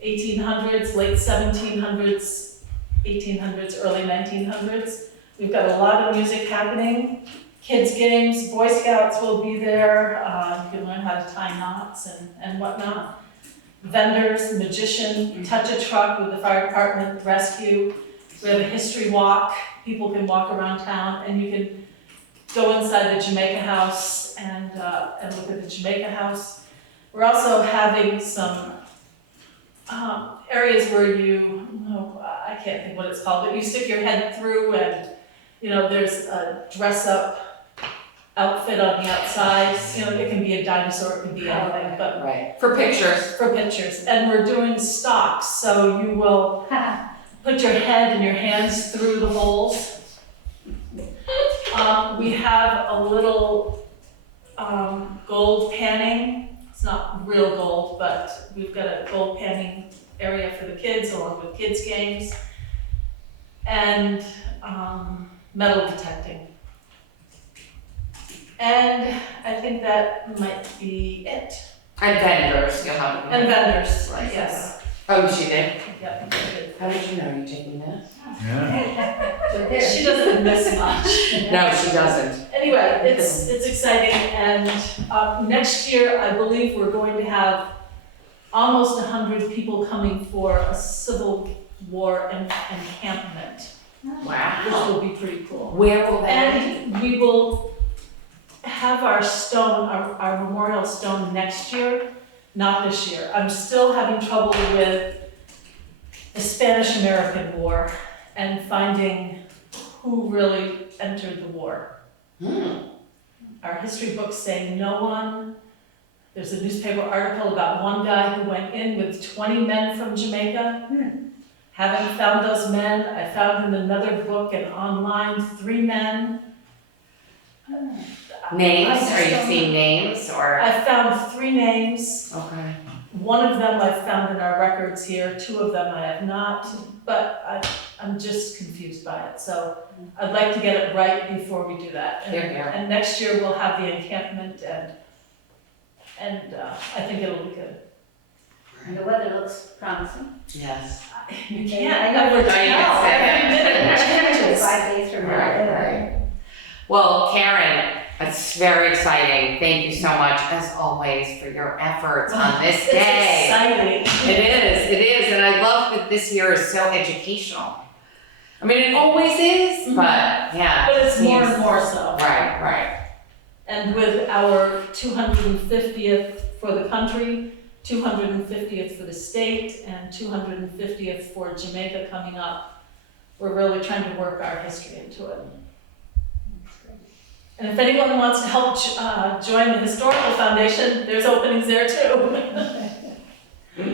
1800s, late 1700s, 1800s, early 1900s. We've got a lot of music happening. Kids games, Boy Scouts will be there. You can learn how to tie knots and whatnot. Vendors, magician, touch a truck with the fire department, rescue. We have a history walk. People can walk around town, and you can go inside the Jamaica House and look at the Jamaica House. We're also having some areas where I can't think what it's called, but you stick your head through and, you know, there's a dress-up outfit on the outside. You know, it can be a dinosaur, it can be anything, but Right, for pictures. for pictures. And we're doing stocks, so you will put your head and your hands through the holes. We have a little gold panning. It's not real gold, but we've got a gold panning area for the kids along with kids games. And metal detecting. And I think that might be it. And vendors, you'll have. And vendors, Right. yes. Oh, she did? Yep. How did you know you're taking this? Yeah. She doesn't miss much. No, she doesn't. Anyway, it's exciting, and next year, I believe we're going to have almost 100 people coming for a Civil War encampment, Wow. which will be pretty cool. Where will that And we will have our stone, our memorial stone next year, not this year. I'm still having trouble with the Spanish-American War and finding who really entered the war. Our history books say no one. There's a newspaper article about one guy who went in with 20 men from Jamaica. Haven't found those men. I found in another book and online 3 men. Names, are you seeing names or? I found 3 names. Okay. One of them I've found in our records here, 2 of them I have not, but I'm just confused by it. So I'd like to get it right before we do that. Here, here. And next year we'll have the encampment and I think it'll be good. And the weather looks promising. Yes. You I can't know ever what tell. you know. Every minute it changes. 5 days from now. Right. Well, Karen, it's very exciting. Thank you so much, as always, for your efforts on this day. It's exciting. It is, and I love that this year is so educational. I mean, it always is, but yeah. But it's more seems- and more so. Right. And with our 250th for the country, 250th for the state, and 250th for Jamaica coming up, we're really trying to work our history into it. And if anyone wants to help join the Historical Foundation, there's openings there too.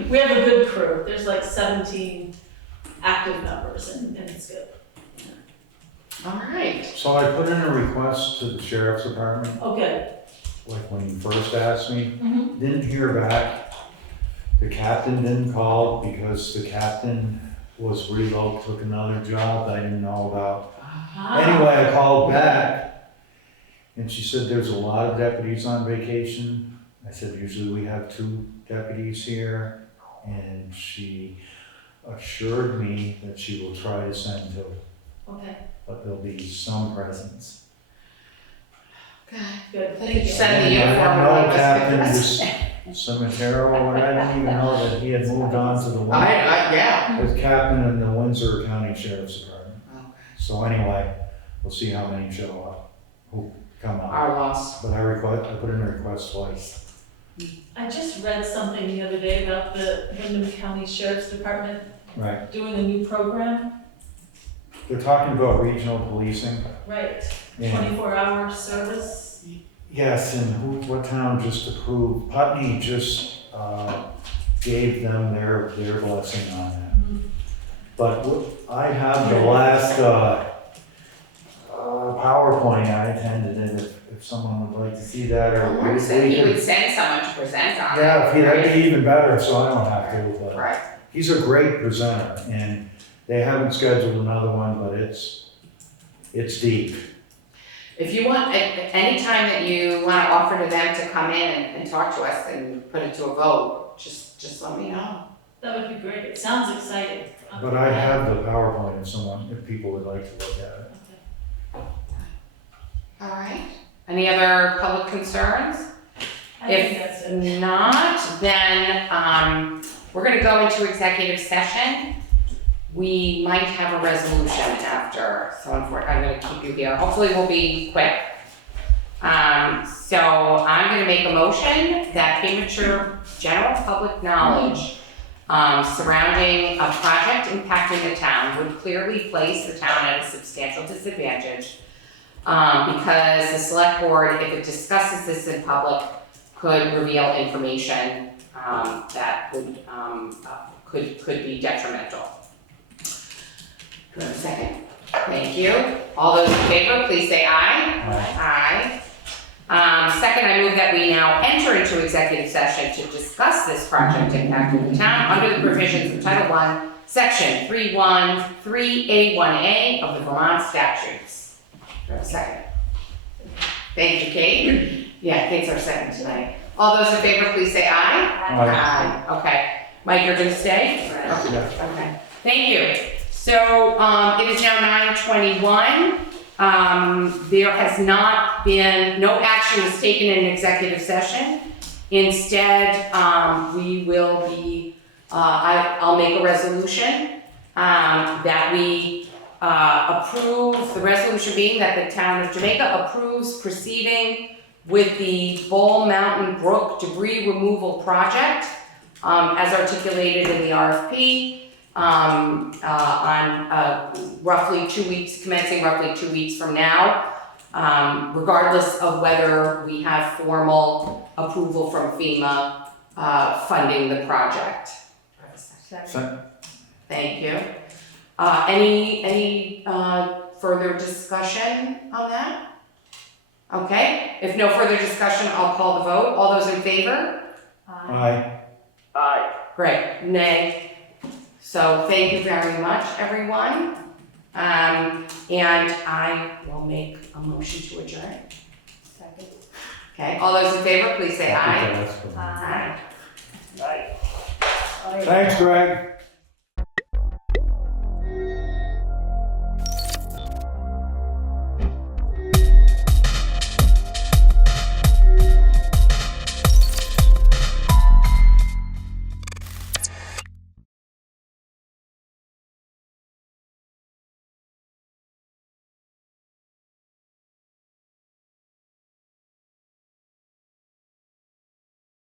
We have a good crew. There's like 17 active members and it's good. All right. So I put in a request to the sheriff's department, Okay. like when you first asked me, Mhm. didn't hear back. The captain didn't call because the captain was relocated, took another job I didn't know about. Anyway, I called back and she said there's a lot of deputies on vacation. I said, usually we have 2 deputies here. And she assured me that she will try to send 2, Okay. but there'll be some presence. Good. Thank you. Send the And uniform. I know along with Captain the- Cemetery, or I didn't even know that he had moved on to the yeah. was captain in the Windsor County Sheriff's Department. Okay. So anyway, we'll see how many show up, who come up. Our loss. But I put in a request twice. I just read something the other day about the Windham County Sheriff's Department Right. doing a new program. They're talking about regional policing. Right. And 24-hour service. yes, and what town just approved? Putney just gave them their blessing on that. But I have the last PowerPoint I attended, and if someone would like to see that, or Mark said he would send someone to present on it. yeah, that'd be even better, so I don't have to, but Right. he's a great presenter, and they haven't scheduled another one, but it's deep. If you want, any time that you want to offer to them to come in and talk to us and put it to a vote, just let me know. That would be great. It sounds exciting. But I have the PowerPoint if people would like to look at it. All right. Any other public concerns? I think that's it. If not, then we're going to go into executive session. We might have a resolution after, so unfortunately, I'm going to keep you here. Hopefully, we'll be quick. So I'm going to make a motion that premature general public knowledge surrounding a project impacting the town would clearly place the town at a substantial disadvantage because the select board, if it discusses this in public, could reveal information that could be detrimental. Do I have a second? Thank you. All those in favor, please say aye. Aye. Second, I move that we now enter into executive session to discuss this project impacting the town under the provisions of Title I, Section 313A1A of the Vermont statutes. Do I have a second? Thank you, Kate. Yeah, Kate's our second tonight. All those in favor, please say aye. Aye. Okay. Mike, you're gonna stay? Okay. Thank you. So, it is now 9:21. There has not been, no action was taken in executive session. Instead, we will be, I'll make a resolution, that we, approve, the resolution being that the town of Jamaica approves proceeding with the Mountain Brook debris removal project, as articulated in the RFP. On roughly 2 weeks, commencing roughly 2 weeks from now, regardless of whether we have formal approval from FEMA funding the project. Second. Thank you. Any further discussion on that? Okay, if no further discussion, I'll call the vote. All those in favor? Aye. Aye. Great, nay. So thank you very much, everyone. And I will make a motion to adjourn. Second. Okay, all those in favor, please say aye. Aye. Aye. Aye. Thanks, Greg.